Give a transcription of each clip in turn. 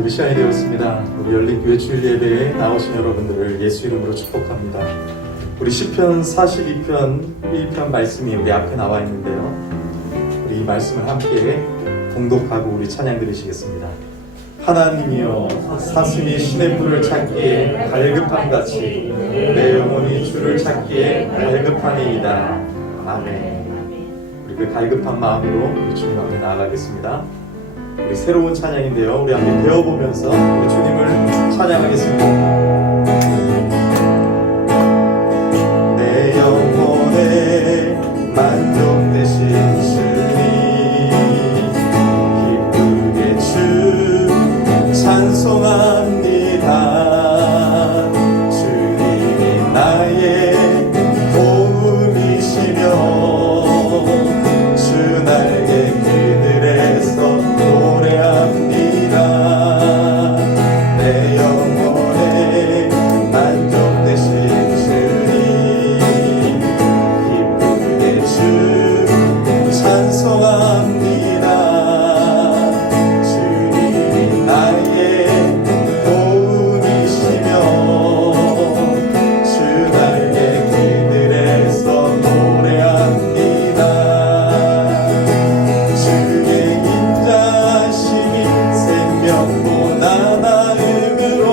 기도 시간이 되었습니다. 우리 열린교회 주일 예배에 나오신 여러분들을 예수 이름으로 축복합니다. 우리 시편 42편 1편 말씀이 우리 앞에 나와 있는데요. 우리 이 말씀을 함께 봉독하고 우리 찬양 드리시겠습니다. 하나님이여, 사슴이 신의 뿔을 찾기에 갈급함같이 내 영혼이 주를 찾기에 갈급하니이다. 아멘. 우리 그 갈급한 마음으로 우리 주님 앞에 나아가겠습니다. 우리 새로운 찬양인데요, 우리 함께 배워보면서 우리 주님을 찬양하겠습니다. 내 영혼에 만족되신 주님, 기쁘게 주 찬송합니다. 주님이 나의 도움이시며 주 날개 그늘에서 노래합니다. 내 영혼에 만족되신 주님, 기쁘게 주 찬송합니다. 주님이 나의 도움이시며 주 날개 그늘에서 노래합니다. 주의 인자심이 생명보다 나음으로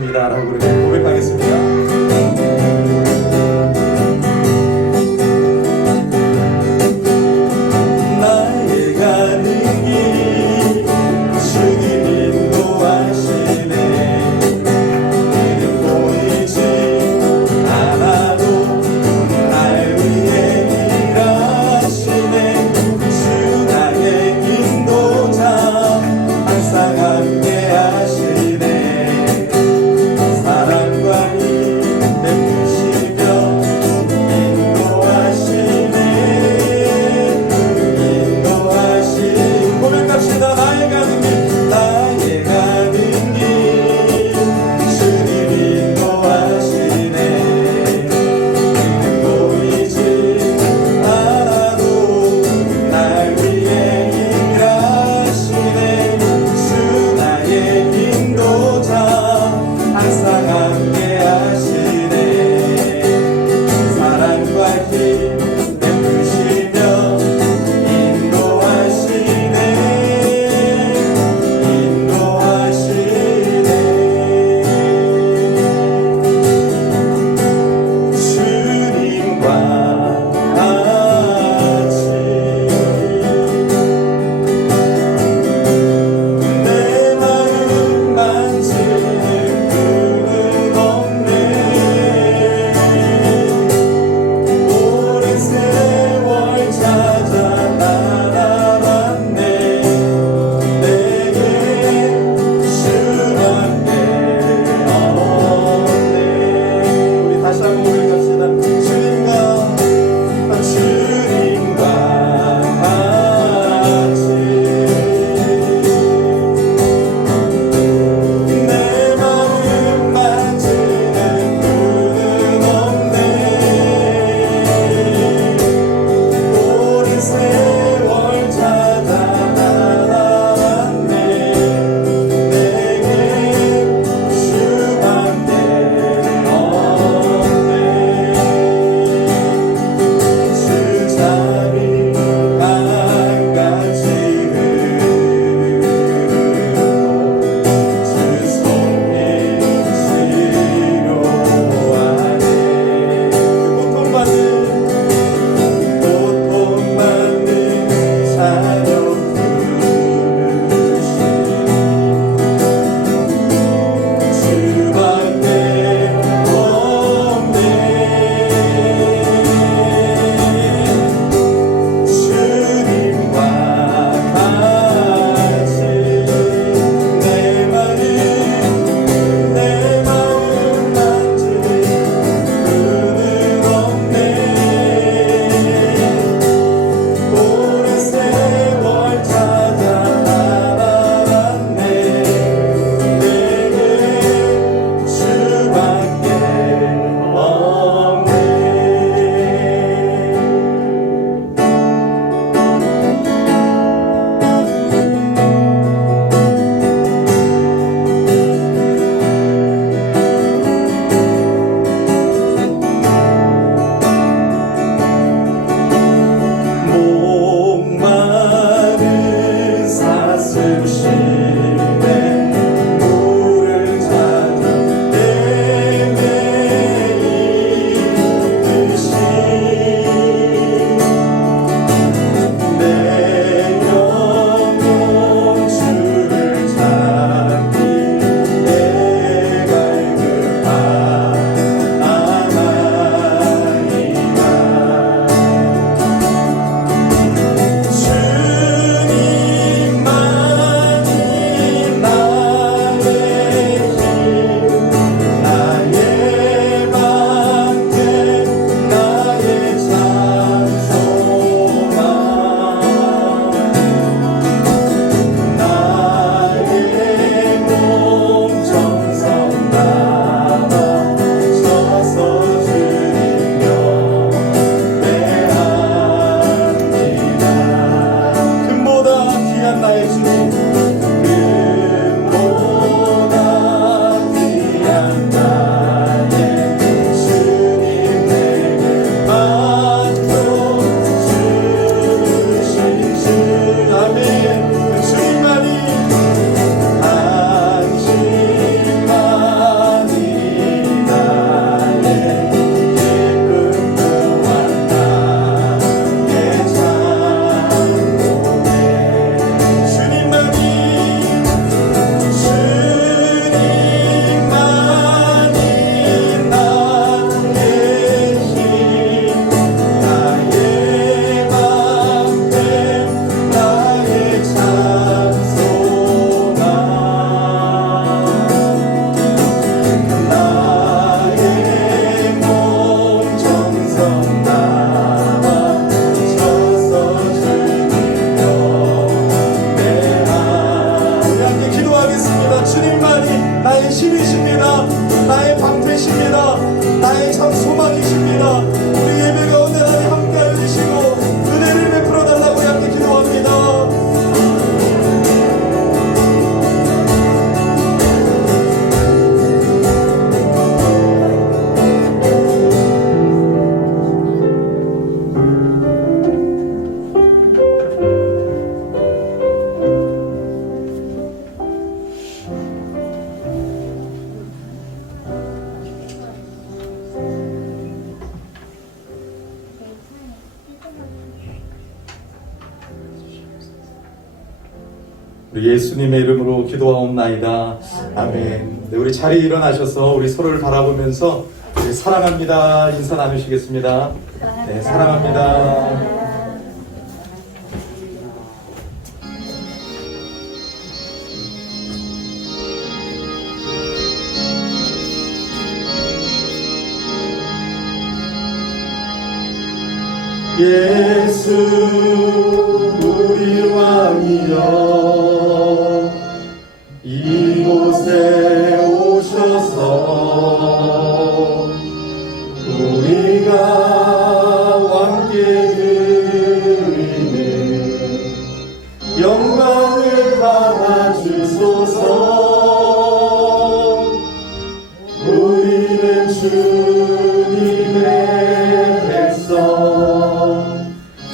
것입니다. 라고 그렇게 고백하겠습니다. 나의 가는 길 주님 인도하시네. 이는 보이지 않아도 날 위해 일하시네. 주 나의 인도자 항상 함께 하시네. 사랑과 힘 계십니다. 나의 참 소망이십니다. 우리 예배 가운데 하나님 함께하여 주시고 은혜를 베풀어 달라고 함께 기도합니다. 우리 예수님의 이름으로 기도하옵나이다. 아멘. 네, 우리 자리에 일어나셔서 우리 서로를 바라보면서 우리 사랑합니다 인사 나누시겠습니다. 네, 사랑합니다. 예수 우리 왕이여 이곳에 오셔서 우리가 왕께 드리는 영광을 받아주소서. 우리는 주님의 백성,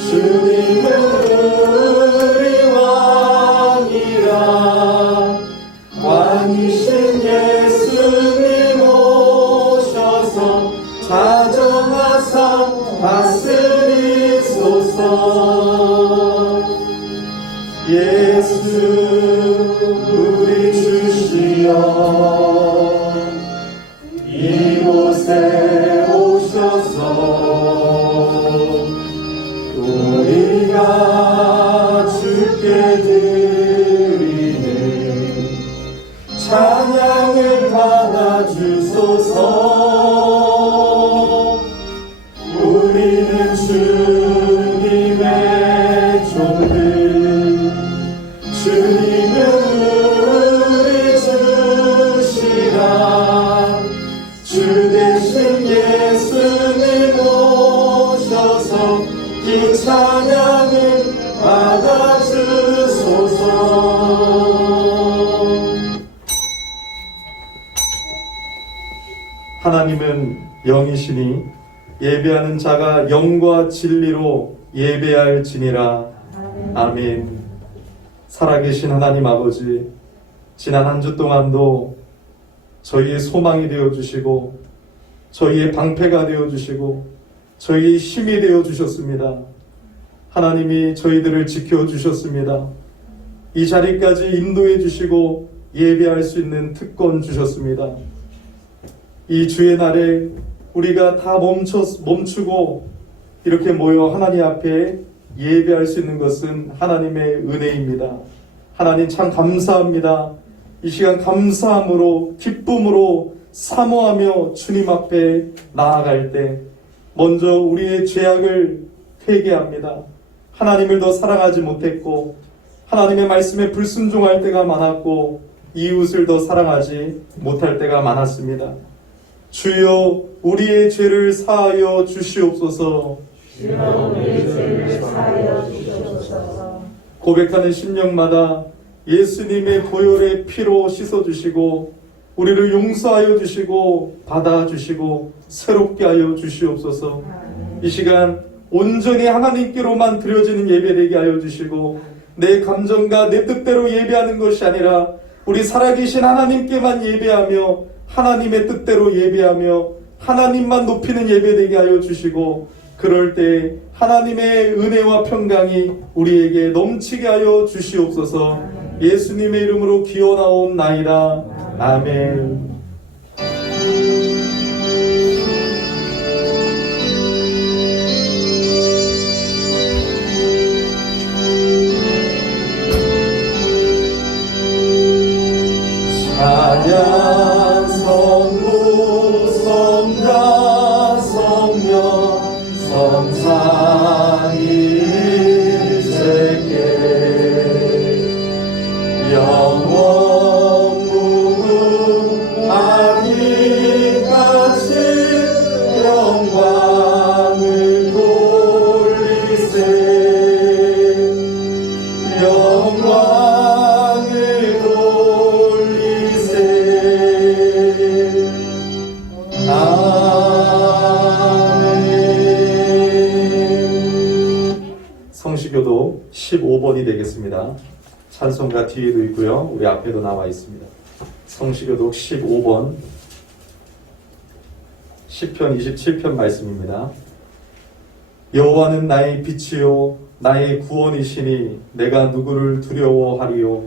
주님은 우리 왕이라. 왕이신 예수님 오셔서 자정하사 다스리소서. 예수 우리 주시여 이곳에 오셔서 우리가 주께 드리는 찬양을 받아주소서. 우리는 주님의 종들, 주님은 우리 주시라. 주 대신 예수님 오셔서 이 찬양을 받아주소서. 하나님은 영이시니 예배하는 자가 영과 진리로 예배할지니라. 아멘. 살아계신 하나님 아버지, 지난 한 주 동안도 저희의 소망이 되어주시고 저희의 방패가 되어주시고 저희의 힘이 되어주셨습니다. 하나님이 저희들을 지켜주셨습니다. 이 자리까지 인도해 주시고 예배할 수 있는 특권 주셨습니다. 이 주의 날에 우리가 다 멈추고 이렇게 모여 하나님 앞에 예배할 수 있는 것은 하나님의 은혜입니다. 하나님 참 감사합니다. 이 시간 감사함으로 기쁨으로 사모하며 주님 앞에 나아갈 때 먼저 우리의 죄악을 회개합니다. 하나님을 더 사랑하지 못했고 하나님의 말씀에 불순종할 때가 많았고 이웃을 더 사랑하지 못할 때가 많았습니다. 주여 우리의 죄를 사하여 주시옵소서. 주여 우리의 죄를 사하여 주시옵소서. 고백하는 심령마다 예수님의 보혈의 피로 씻어주시고 우리를 용서하여 주시고 받아주시고 새롭게 하여 주시옵소서. 이 시간 온전히 하나님께로만 드려지는 예배되게 하여 주시고 내 감정과 내 뜻대로 예배하는 것이 아니라 우리 살아계신 하나님께만 예배하며 하나님의 뜻대로 예배하며 하나님만 높이는 예배되게 하여 주시고 그럴 때 하나님의 은혜와 평강이 우리에게 넘치게 하여 주시옵소서. 예수님의 이름으로 기원하옵나이다. 아멘. 찬양 성부 성자 성령 성삼위일체께 영원 무궁 아멘. 성시교도 15번이 되겠습니다. 찬송가 뒤에도 있고요. 우리 앞에도 나와 있습니다. 성시교독 15번 시편 27편 말씀입니다. 여호와는 나의 빛이요 나의 구원이시니 내가 누구를 두려워하리요.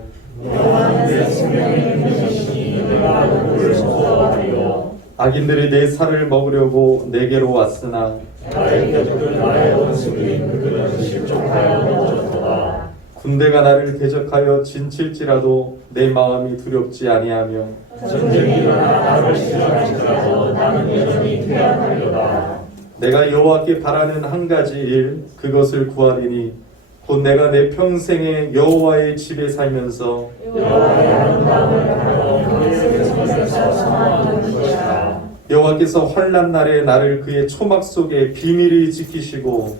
여호와는 내 생명의 빛이시니 내가 누구를 무서워하리요. 악인들이 내 살을 먹으려고 내게로 왔으나 나의 곁을 나의 원수인 그들은 실족하여 넘어졌도다. 군대가 나를 대적하여 진칠지라도 내 마음이 두렵지 아니하며 전쟁이 일어나 나를 시련할지라도 나는 여전히 태어나리로다. 내가 여호와께 바라는 한 가지 일 그것을 구하리니 곧 내가 내 평생에 여호와의 집에 살면서 여호와의 아름다움을 하고 그의 성에서 성하는 것이다. 여호와께서 환난 날에 나를 그의 초막 속에 비밀히 지키시고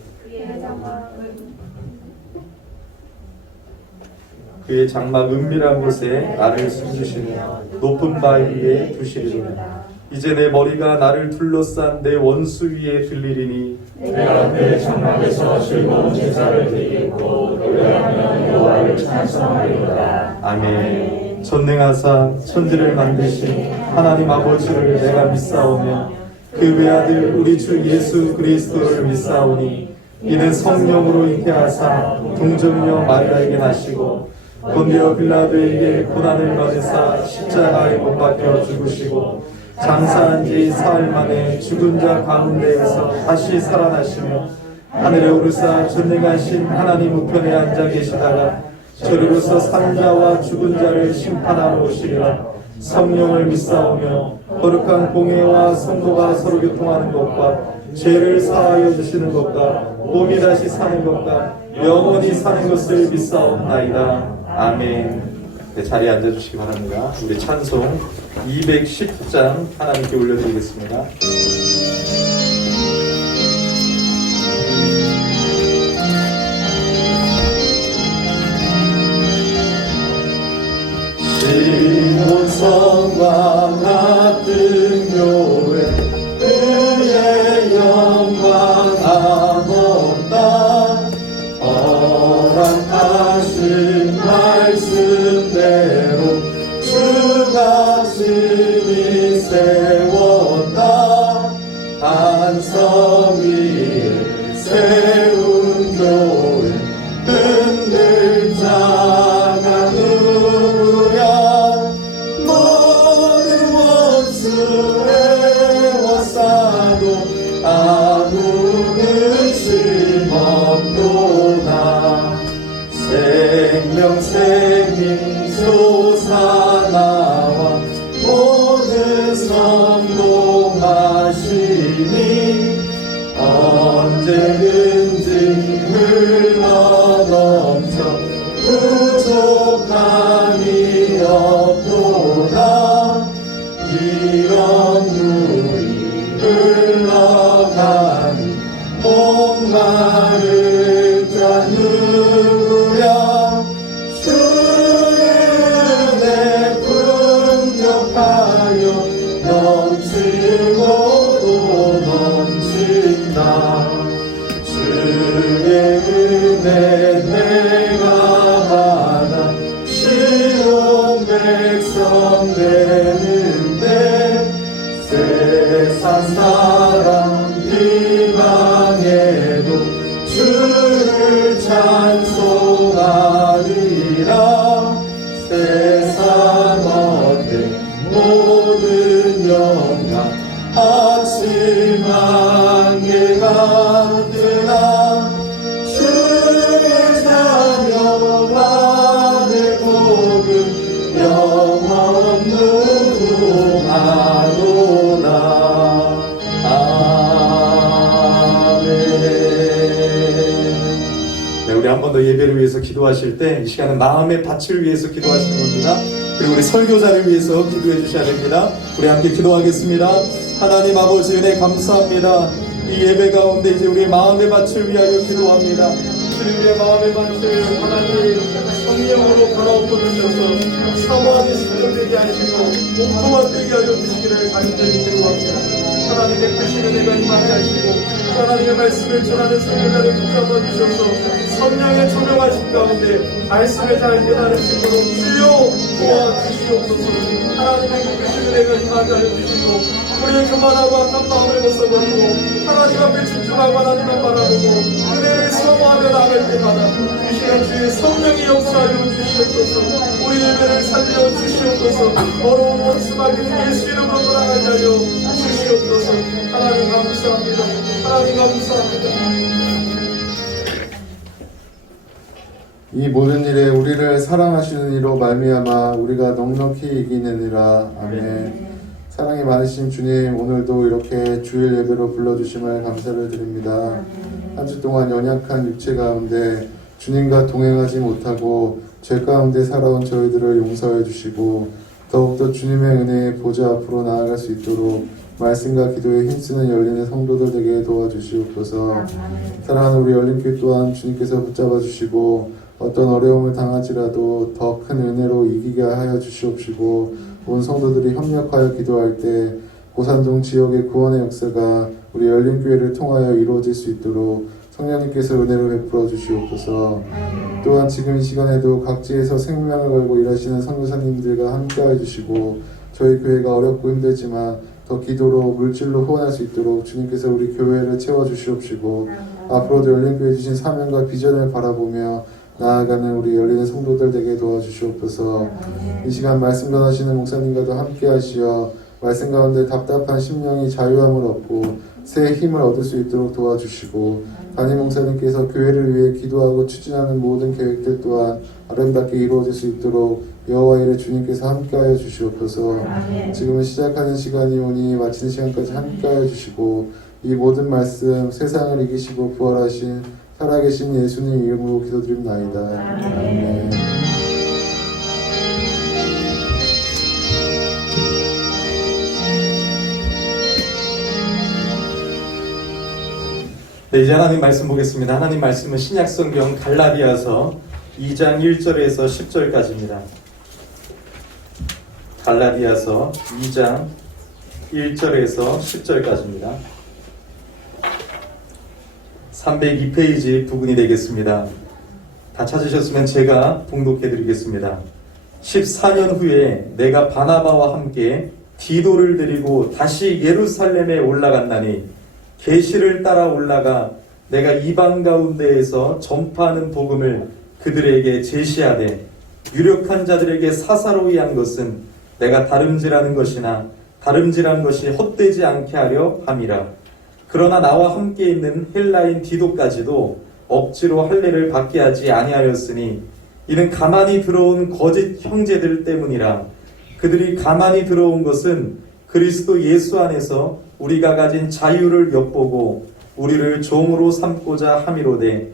그의 장막 은밀한 곳에 나를 숨기시며 높은 바위 위에 두시리로다. 이제 내 머리가 나를 둘러싼 내 원수 위에 들리리니 내가 그의 장막에서 즐거운 제사를 드리겠고 노래하며 여호와를 찬송하리로다. 아멘. 전능하사 천지를 만드신 하나님 아버지를 내가 믿사오며 그 외아들 우리 주 예수 그리스도를 믿사오니 이는 성령으로 잉태하사 동정녀 마리아에게 나시고 본디오 빌라도에게 고난을 받으사 십자가에 못 박혀 죽으시고 장사한 지 사흘 만에 죽은 자 가운데에서 다시 살아나시며 하늘에 오르사 전능하신 하나님 우편에 앉아 계시다가 저리로서 사는 자와 죽은 자를 심판하러 오시리라. 성령을 믿사오며 거룩한 공회와 성도가 서로 교통하는 것과 죄를 사하여 주시는 것과 몸이 다시 사는 것과 영원히 사는 것을 믿사옵나이다. 아멘. 네, 자리에 앉아주시기 바랍니다. 우리 찬송 210장 하나님께 올려드리겠습니다. 시온성과 같은 교회 그의 영광 아무없다. 허락하신 말씀대로 주가 신이 세웠다. 한 섬 위에 세운 교회 흔들 자가 누구랴. 모든 원수 애워싸도 아무는 쉼없도다. 생명샘이 솟아나와 모든 성공하시니 언제든지 흘러넘쳐 부족함이 없도다. 이런 물이 흘러가니 목마른 자 누구랴. 주의 은혜 풍족하여 넘치고 또 넘친다. 주의 은혜 내가 받아 시온 백성 되는데 세상 사람 비방해도 주를 찬송하리라. 세상 어때 모든 영광 아침 안개가 드나. 주의 자녀 하늘 복음 영원 무궁하도다. 아멘. 네, 우리 한 번 더 예배를 위해서 기도하실 때 이 시간은 마음의 밭을 위해서 기도하시는 겁니다. 그리고 우리 설교자를 위해서 기도해 주셔야 됩니다. 우리 함께 기도하겠습니다. 하나님 아버지 은혜 감사합니다. 이 예배 가운데 이제 우리의 마음의 밭을 위하여 기도합니다. 우리의 마음의 밭을 하나님 성령으로 갈아엎어주셔서 사모하는 심령 되게 하시고 몸통만 되게 하여 주시기를 간절히 기도합니다. 하나님의 크신 은혜가 임하게 하시고 하나님의 말씀을 전하는 성령을 붙잡아 주셔서 성령의 조명하신 가운데 말씀을 잘 깨달을 수 있도록 주여 도와주시옵소서. 하나님의 크신 은혜가 임하게 하여 주시고 우리의 교만하고 악한 마음을 벗어버리고 하나님 앞에 집중하고 하나님만 바라보고 은혜를 사모하며 나갈 때마다 이 시간 주의 성령이 역사하여 주시옵소서. 우리 예배를 살려 주시옵소서. 어려운 원수마귀는 예수 이름으로 돌아가게 하여 주시옵소서. 하나님 감사합니다. 하나님 감사합니다. 이 모든 일에 우리를 사랑하시는 이로 말미암아 우리가 넉넉히 이기느니라. 아멘. 사랑이 많으신 주님, 오늘도 이렇게 주일 예배로 불러주심을 감사를 드립니다. 한 주 동안 연약한 육체 가운데 주님과 동행하지 못하고 죄 가운데 살아온 저희들을 용서해 주시고 더욱더 주님의 은혜의 보좌 앞으로 나아갈 수 있도록 말씀과 기도에 힘쓰는 열리는 성도들 되게 도와주시옵소서. 사랑하는 우리 열린교회 또한 주님께서 붙잡아 주시고 어떤 어려움을 당하지라도 더 큰 은혜로 이기게 하여 주시옵시고 온 성도들이 협력하여 기도할 때 고산동 지역의 구원의 역사가 우리 열린교회를 통하여 이루어질 수 있도록 성령님께서 은혜를 베풀어 주시옵소서. 또한 지금 이 시간에도 각지에서 생명을 걸고 일하시는 선교사님들과 함께해 주시고 저희 교회가 어렵고 힘들지만 더 기도로 물질로 후원할 수 있도록 주님께서 우리 교회를 채워주시옵시고 앞으로도 열린교회 주신 사명과 비전을 바라보며 나아가는 우리 열리는 성도들 되게 도와주시옵소서. 이 시간 말씀 전하시는 목사님과도 함께 하시어 말씀 가운데 답답한 심령이 자유함을 얻고 새 힘을 얻을 수 있도록 도와주시고 담임 목사님께서 교회를 위해 기도하고 추진하는 모든 계획들 또한 아름답게 이루어질 수 있도록 여호와 일에 주님께서 함께하여 주시옵소서. 지금은 시작하는 시간이 오니 마치는 시간까지 함께하여 주시고 이 모든 말씀 세상을 이기시고 부활하신 살아계신 예수님 이름으로 기도드립나이다. 아멘. 네, 이제 하나님 말씀 보겠습니다. 하나님 말씀은 신약성경 갈라디아서 2장 1절에서 10절까지입니다. 갈라디아서 2장 1절에서 10절까지입니다. 302페이지 부분이 되겠습니다. 다 찾으셨으면 제가 봉독해 드리겠습니다. 14년 후에 내가 바나바와 함께 디도를 데리고 다시 예루살렘에 올라갔나니 계시를 따라 올라가 내가 이방 가운데에서 전파하는 복음을 그들에게 제시하되 유력한 자들에게 사사로이 한 것은 내가 다름질하는 것이나 다름질한 것이 헛되지 않게 하려 함이라. 그러나 나와 함께 있는 헬라인 디도까지도 억지로 할례를 받게 하지 아니하였으니 이는 가만히 들어온 거짓 형제들 때문이라. 그들이 가만히 들어온 것은 그리스도 예수 안에서 우리가 가진 자유를 엿보고 우리를 종으로 삼고자 함이로되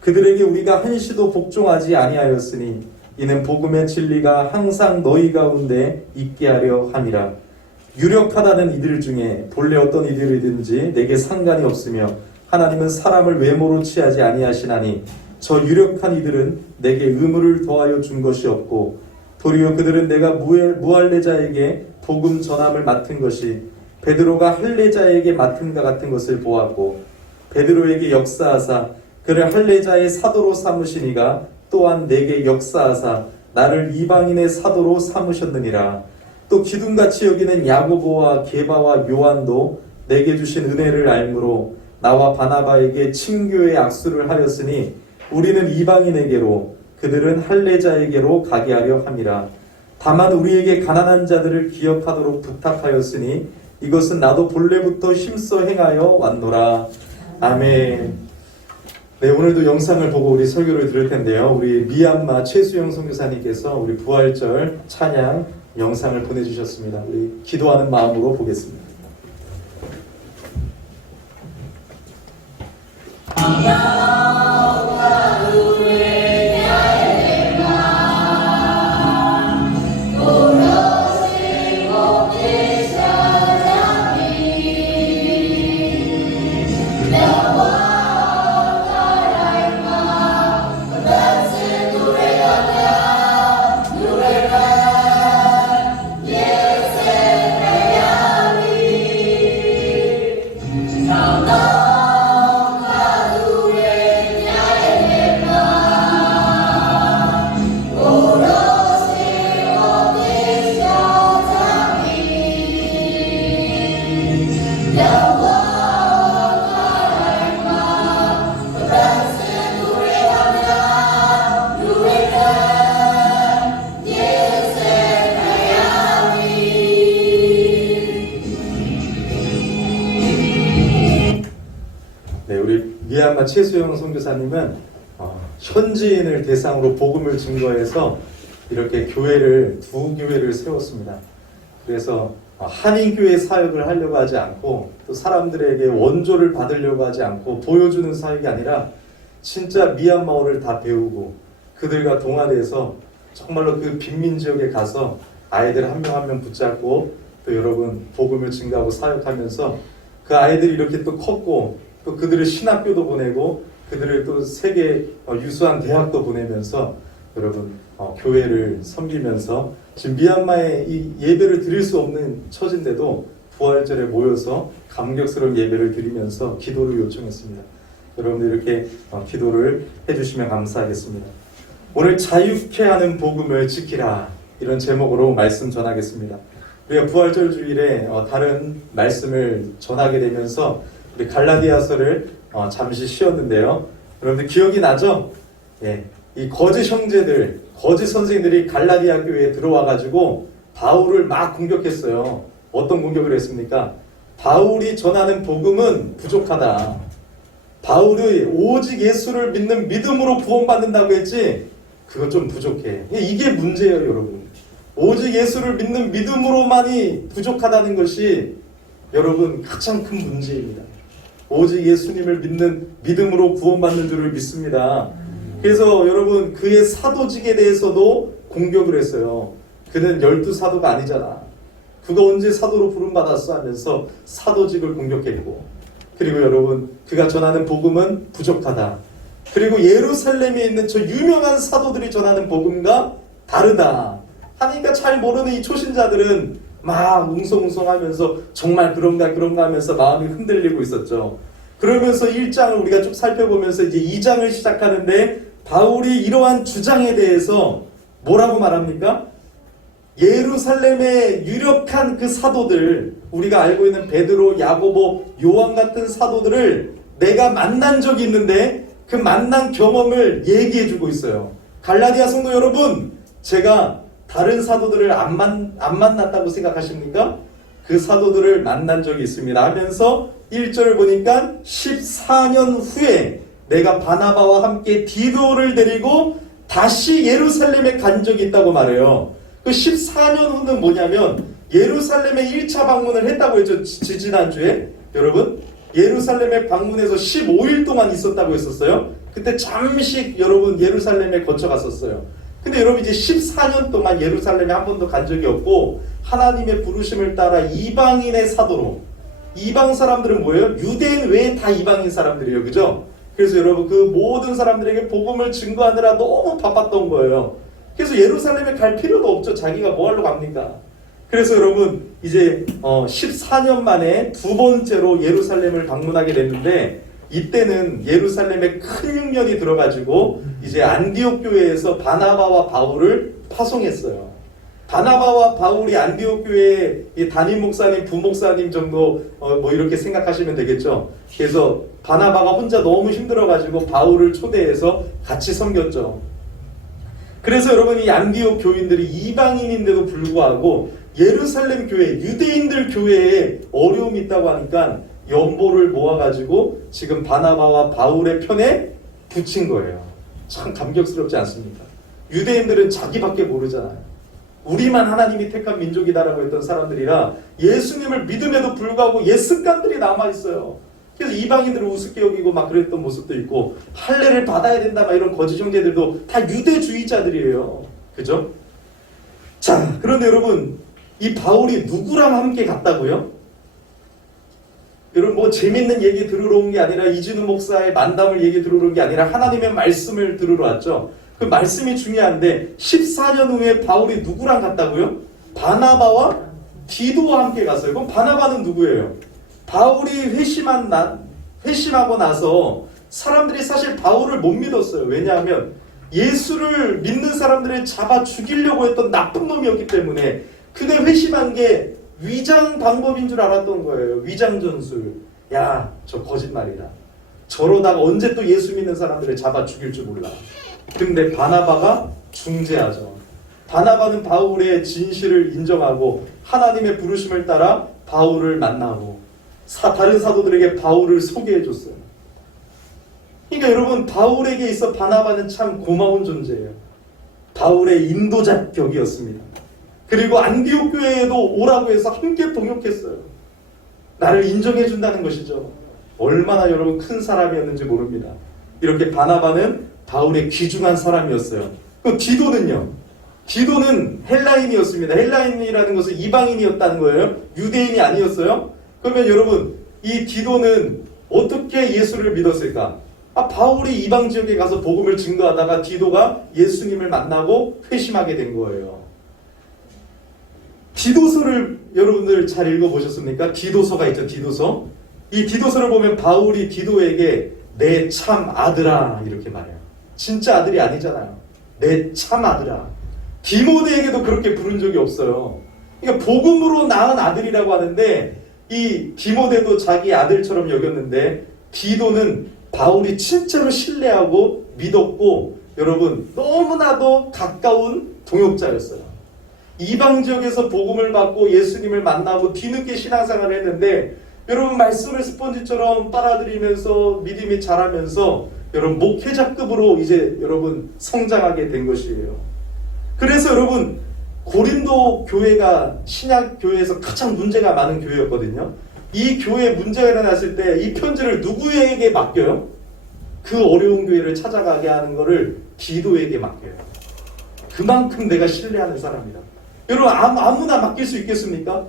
그들에게 우리가 한시도 복종하지 아니하였으니 이는 복음의 진리가 항상 너희 가운데 있게 하려 함이라. 유력하다는 이들 중에 본래 어떤 이들이든지 내게 상관이 없으며 하나님은 사람을 외모로 취하지 아니하시나니 저 유력한 이들은 내게 의무를 더하여 준 것이 없고 도리어 그들은 내가 무할례자에게 복음 전함을 맡은 것이 베드로가 할례자에게 맡은 것 같은 것을 보았고 베드로에게 역사하사 그를 할례자의 사도로 삼으시니가 또한 내게 역사하사 나를 이방인의 사도로 삼으셨느니라. 또 기둥같이 여기는 야고보와 게바와 요한도 내게 주신 은혜를 알므로 나와 바나바에게 친교의 악수를 하였으니 우리는 이방인에게로 그들은 할례자에게로 가게 하려 함이라. 다만 우리에게 가난한 자들을 기억하도록 부탁하였으니 이것은 나도 본래부터 힘써 행하여 왔노라. 아멘. 네, 오늘도 영상을 보고 우리 설교를 들을 텐데요. 우리 미얀마 최수영 선교사님께서 우리 부활절 찬양 영상을 보내주셨습니다. 우리 기도하는 마음으로 보겠습니다. 나와 네, 우리 미얀마 최수영 선교사님은 현지인을 대상으로 복음을 증거해서 이렇게 교회를 두 교회를 세웠습니다. 그래서 한인교회 사역을 하려고 하지 않고 또 사람들에게 원조를 받으려고 하지 않고 보여주는 사역이 아니라 진짜 미얀마어를 다 배우고 그들과 동아리에서 정말로 그 빈민 지역에 가서 아이들 한 명 한 명 붙잡고 또 여러분 복음을 증거하고 사역하면서 그 아이들이 이렇게 또 컸고 또 그들을 신학교도 보내고 그들을 또 세계 유수한 대학도 보내면서 여러분 교회를 섬기면서 지금 미얀마에 이 예배를 드릴 수 없는 처지인데도 부활절에 모여서 감격스러운 예배를 드리면서 기도를 요청했습니다. 여러분들 이렇게 기도를 해주시면 감사하겠습니다. 오늘 자유케 하는 복음을 지키라 이런 제목으로 말씀 전하겠습니다. 우리가 부활절 주일에 다른 말씀을 전하게 되면서 우리 갈라디아서를 잠시 쉬었는데요. 여러분들 기억이 나죠? 예, 이 거짓 형제들, 거짓 선생님들이 갈라디아 교회에 들어와가지고 바울을 막 공격했어요. 어떤 공격을 했습니까? 바울이 전하는 복음은 부족하다. 바울이 오직 예수를 믿는 믿음으로 구원받는다고 했지 그거 좀 부족해. 이게 문제예요, 여러분. 오직 예수를 믿는 믿음으로만이 부족하다는 것이 여러분 가장 큰 문제입니다. 오직 예수님을 믿는 믿음으로 구원받는 줄을 믿습니다. 그래서 여러분 그의 사도직에 대해서도 공격을 했어요. 그는 12사도가 아니잖아. 그가 언제 사도로 부름받았어 하면서 사도직을 공격했고, 그리고 여러분 그가 전하는 복음은 부족하다. 그리고 예루살렘에 있는 저 유명한 사도들이 전하는 복음과 다르다 하니까 잘 모르는 이 초신자들은 막 웅성웅성하면서 정말 그런가 하면서 마음이 흔들리고 있었죠. 그러면서 1장을 우리가 쭉 살펴보면서 이제 2장을 시작하는데 바울이 이러한 주장에 대해서 뭐라고 말합니까? 예루살렘의 유력한 그 사도들, 우리가 알고 있는 베드로, 야고보, 요한 같은 사도들을 내가 만난 적이 있는데 그 만난 경험을 얘기해주고 있어요. 갈라디아 성도 여러분, 제가 다른 사도들을 안 만났다고 생각하십니까? 그 사도들을 만난 적이 있습니다 하면서 1절 보니까 14년 후에 내가 바나바와 함께 디도를 데리고 다시 예루살렘에 간 적이 있다고 말해요. 그 14년 후는 뭐냐면 예루살렘에 1차 방문을 했다고 했죠. 지지난주에 여러분 예루살렘에 방문해서 15일 동안 있었다고 했었어요. 그때 잠시 여러분 예루살렘에 거쳐갔었어요. 근데 여러분 이제 14년 동안 예루살렘에 한 번도 간 적이 없고 하나님의 부르심을 따라 이방인의 사도로, 이방 사람들은 뭐예요? 유대인 외에 다 이방인 사람들이에요. 그죠? 그래서 여러분 그 모든 사람들에게 복음을 증거하느라 너무 바빴던 거예요. 그래서 예루살렘에 갈 필요도 없죠. 자기가 뭐하러 갑니까? 그래서 여러분 이제 14년 만에 두 번째로 예루살렘을 방문하게 됐는데 이때는 예루살렘에 큰 흉년이 들어가지고 이제 안디옥 교회에서 바나바와 바울을 파송했어요. 바나바와 바울이 안디옥 교회의 담임 목사님, 부목사님 정도 뭐 이렇게 생각하시면 되겠죠. 그래서 바나바가 혼자 너무 힘들어가지고 바울을 초대해서 같이 섬겼죠. 그래서 여러분 이 안디옥 교인들이 이방인인데도 불구하고 예루살렘 교회, 유대인들 교회에 어려움이 있다고 하니까 연보를 모아가지고 지금 바나바와 바울의 편에 붙인 거예요. 참 감격스럽지 않습니까? 유대인들은 자기밖에 모르잖아요. 우리만 하나님이 택한 민족이다라고 했던 사람들이라 예수님을 믿음에도 불구하고 옛 습관들이 남아있어요. 그래서 이방인들을 우습게 여기고 막 그랬던 모습도 있고 할례를 받아야 된다 막 이런 거짓 형제들도 다 유대주의자들이에요. 그죠? 자, 그런데 여러분 이 바울이 누구랑 함께 갔다고요? 여러분 뭐 재밌는 얘기 들으러 온 게 아니라 이진우 목사의 만담을 얘기 들으러 온 게 아니라 하나님의 말씀을 들으러 왔죠. 그 말씀이 중요한데 14년 후에 바울이 누구랑 갔다고요? 바나바와 디도와 함께 갔어요. 그럼 바나바는 누구예요? 바울이 회심하고 나서 사람들이 사실 바울을 못 믿었어요. 왜냐하면 예수를 믿는 사람들을 잡아 죽이려고 했던 나쁜 놈이었기 때문에 그가 회심한 게 위장 방법인 줄 알았던 거예요. 위장 전술. 야, 저 거짓말이다. 저러다가 언제 또 예수 믿는 사람들을 잡아 죽일 줄 몰라. 근데 바나바가 중재하죠. 바나바는 바울의 진실을 인정하고 하나님의 부르심을 따라 바울을 만나고 다른 사도들에게 바울을 소개해 줬어요. 그러니까 여러분, 바울에게 있어 바나바는 참 고마운 존재예요. 바울의 인도자 격이었습니다. 그리고 안디옥 교회에도 오라고 해서 함께 동역했어요. 나를 인정해 준다는 것이죠. 얼마나 여러분 큰 사람이었는지 모릅니다. 이렇게 바나바는 바울의 귀중한 사람이었어요. 그 디도는요. 디도는 헬라인이었습니다. 헬라인이라는 것은 이방인이었다는 거예요. 유대인이 아니었어요. 그러면 여러분, 이 디도는 어떻게 예수를 믿었을까? 바울이 이방 지역에 가서 복음을 증거하다가 디도가 예수님을 만나고 회심하게 된 거예요. 디도서를 여러분들 잘 읽어보셨습니까? 디도서가 있죠. 디도서. 이 디도서를 보면 바울이 디도에게 내 참 아들아 이렇게 말해요. 진짜 아들이 아니잖아요. 내 참 아들아. 디모데에게도 그렇게 부른 적이 없어요. 그러니까 복음으로 낳은 아들이라고 하는데 이 디모데도 자기 아들처럼 여겼는데 디도는 바울이 진짜로 신뢰하고 믿었고 여러분 너무나도 가까운 동역자였어요. 이방 지역에서 복음을 받고 예수님을 만나고 뒤늦게 신앙생활을 했는데 여러분 말씀을 스펀지처럼 빨아들이면서 믿음이 자라면서 여러분 목회자급으로 이제 여러분 성장하게 된 것이에요. 그래서 여러분 고린도 교회가 신약 교회에서 가장 문제가 많은 교회였거든요. 이 교회에 문제가 일어났을 때 이 편지를 누구에게 맡겨요? 그 어려운 교회를 찾아가게 하는 것을 디도에게 맡겨요. 그만큼 내가 신뢰하는 사람이다. 여러분 아무나 맡길 수 있겠습니까?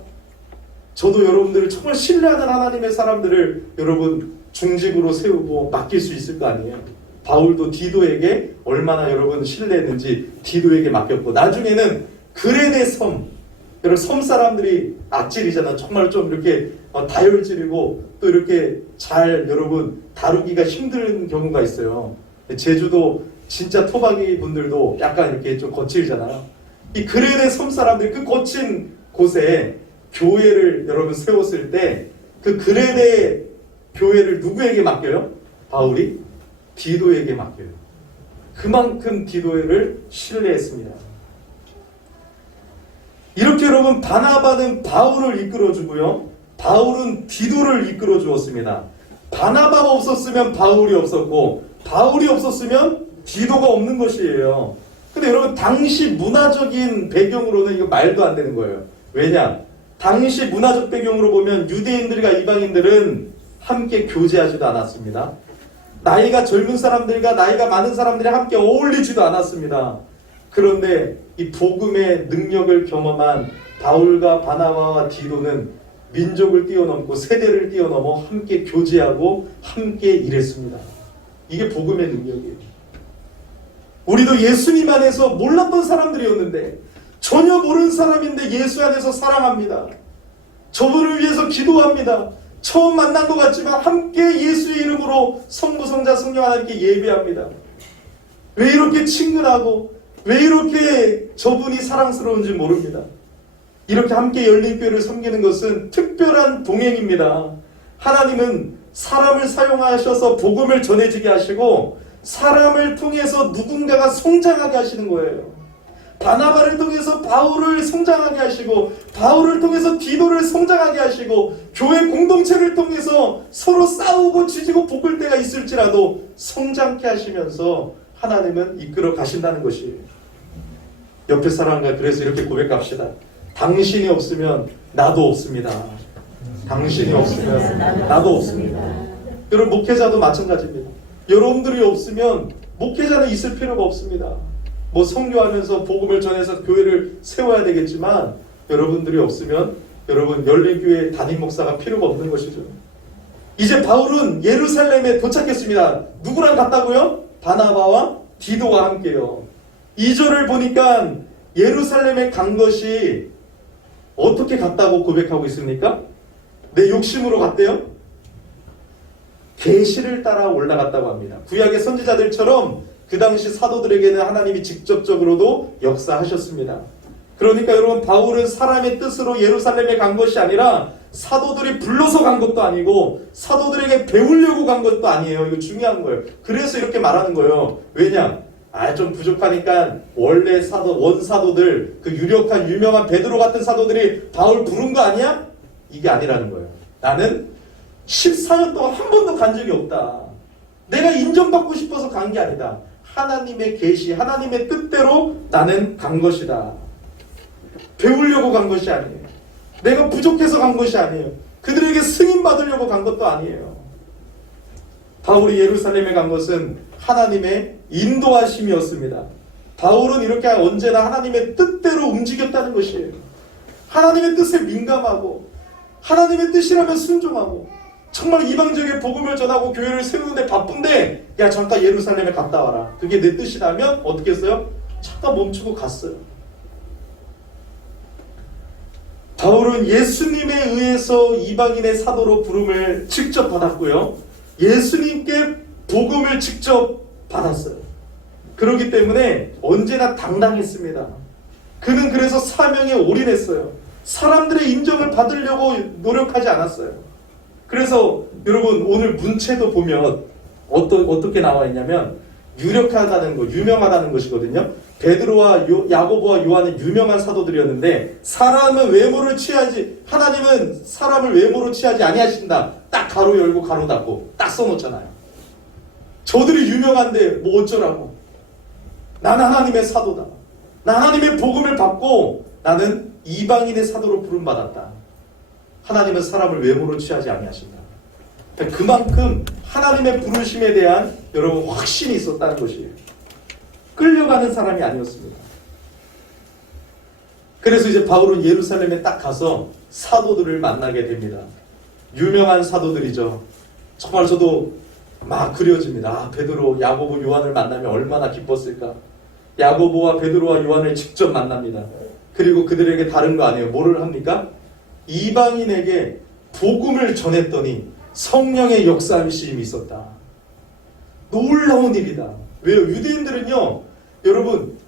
저도 여러분들을 정말 신뢰하는 하나님의 사람들을 여러분 중직으로 세우고 맡길 수 있을 거 아니에요. 바울도 디도에게 얼마나 여러분 신뢰했는지 디도에게 맡겼고 나중에는 그레네 섬, 여러분 섬 사람들이 악질이잖아. 정말 좀 이렇게 다혈질이고 또 이렇게 잘 여러분 다루기가 힘든 경우가 있어요. 제주도 진짜 토박이 분들도 약간 이렇게 좀 거칠잖아요. 이 그레네 섬 사람들이 그 거친 곳에 교회를 여러분 세웠을 때 그 그레네 교회를 누구에게 맡겨요? 바울이 디도에게 맡겨요. 그만큼 디도를 신뢰했습니다. 이렇게 여러분 바나바는 바울을 이끌어주고요. 바울은 디도를 이끌어 주었습니다. 바나바가 없었으면 바울이 없었고 바울이 없었으면 디도가 없는 것이에요. 근데 여러분 당시 문화적인 배경으로는 이거 말도 안 되는 거예요. 왜냐? 당시 문화적 배경으로 보면 유대인들과 이방인들은 함께 교제하지도 않았습니다. 나이가 젊은 사람들과 나이가 많은 사람들이 함께 어울리지도 않았습니다. 그런데 이 복음의 능력을 경험한 바울과 바나바와 디도는 민족을 뛰어넘고 세대를 뛰어넘어 함께 교제하고 함께 일했습니다. 이게 복음의 능력이에요. 우리도 예수님 안에서 몰랐던 사람들이었는데 전혀 모르는 사람인데 예수 안에서 사랑합니다. 저분을 위해서 기도합니다. 처음 만난 것 같지만 함께 예수의 이름으로 성부, 성자, 성령 하나님께 예배합니다. 왜 이렇게 친근하고 왜 이렇게 저분이 사랑스러운지 모릅니다. 이렇게 함께 열린 교회를 섬기는 것은 특별한 동행입니다. 하나님은 사람을 사용하셔서 복음을 전해지게 하시고 사람을 통해서 누군가가 성장하게 하시는 거예요. 바나바를 통해서 바울을 성장하게 하시고 바울을 통해서 디도를 성장하게 하시고 교회 공동체를 통해서 서로 싸우고 지지고 볶을 때가 있을지라도 성장케 하시면서 하나님은 이끌어 가신다는 것이에요. 옆에 사람과 그래서 이렇게 고백합시다. 당신이 없으면 나도 없습니다. 당신이 없으면 나도 없습니다. 여러분 목회자도 마찬가지입니다. 여러분들이 없으면 목회자는 있을 필요가 없습니다. 뭐 선교하면서 복음을 전해서 교회를 세워야 되겠지만 여러분들이 없으면 여러분 열린교회 담임 목사가 필요가 없는 것이죠. 이제 바울은 예루살렘에 도착했습니다. 누구랑 갔다고요? 바나바와 디도와 함께요. 2절을 보니까 예루살렘에 간 것이 어떻게 갔다고 고백하고 있습니까? 내 욕심으로 갔대요? 계시를 따라 올라갔다고 합니다. 구약의 선지자들처럼 그 당시 사도들에게는 하나님이 직접적으로도 역사하셨습니다. 그러니까 여러분, 바울은 사람의 뜻으로 예루살렘에 간 것이 아니라 사도들이 불러서 간 것도 아니고 사도들에게 배우려고 간 것도 아니에요. 이거 중요한 거예요. 그래서 이렇게 말하는 거예요. 왜냐? 좀 부족하니까 원래 원사도들, 그 유명한 베드로 같은 사도들이 바울 부른 거 아니야? 이게 아니라는 거예요. 나는 14년 동안 한 번도 간 적이 없다. 내가 인정받고 싶어서 간 게 아니다. 하나님의 계시, 하나님의 뜻대로 나는 간 것이다. 배우려고 간 것이 아니에요. 내가 부족해서 간 것이 아니에요. 그들에게 승인 받으려고 간 것도 아니에요. 바울이 예루살렘에 간 것은 하나님의 인도하심이었습니다. 바울은 이렇게 언제나 하나님의 뜻대로 움직였다는 것이에요. 하나님의 뜻에 민감하고 하나님의 뜻이라면 순종하고 정말 이방지역에 복음을 전하고 교회를 세우는데 바쁜데 야 잠깐 예루살렘에 갔다 와라. 그게 내 뜻이라면 어떻게 했어요? 잠깐 멈추고 갔어요. 바울은 예수님에 의해서 이방인의 사도로 부름을 직접 받았고요. 예수님께 복음을 직접 받았어요. 그렇기 때문에 언제나 당당했습니다. 그는 그래서 사명에 올인했어요. 사람들의 인정을 받으려고 노력하지 않았어요. 그래서 여러분 오늘 문체도 보면 어떻게 나와 있냐면 유력하다는 거, 유명하다는 것이거든요. 베드로와 야고보와 요한은 유명한 사도들이었는데 하나님은 사람을 외모로 취하지 아니하신다. 딱 가로 열고 가로 닫고 딱 써놓잖아요. 저들이 유명한데 뭐 어쩌라고. 나는 하나님의 사도다. 나 하나님의 복음을 받고 나는 이방인의 사도로 부름받았다. 하나님은 사람을 외모로 취하지 아니하신다. 그만큼 하나님의 부르심에 대한 여러분 확신이 있었다는 것이에요. 끌려가는 사람이 아니었습니다. 그래서 이제 바울은 예루살렘에 딱 가서 사도들을 만나게 됩니다. 유명한 사도들이죠. 정말 저도 막 그려집니다. 베드로, 야고보, 요한을 만나면 얼마나 기뻤을까. 야고보와 베드로와 요한을 직접 만납니다. 그리고 그들에게 다른 거 아니에요. 뭐를 합니까? 이방인에게 복음을 전했더니 성령의 역사하심이 있었다. 놀라운 일이다. 왜요? 유대인들은요, 여러분,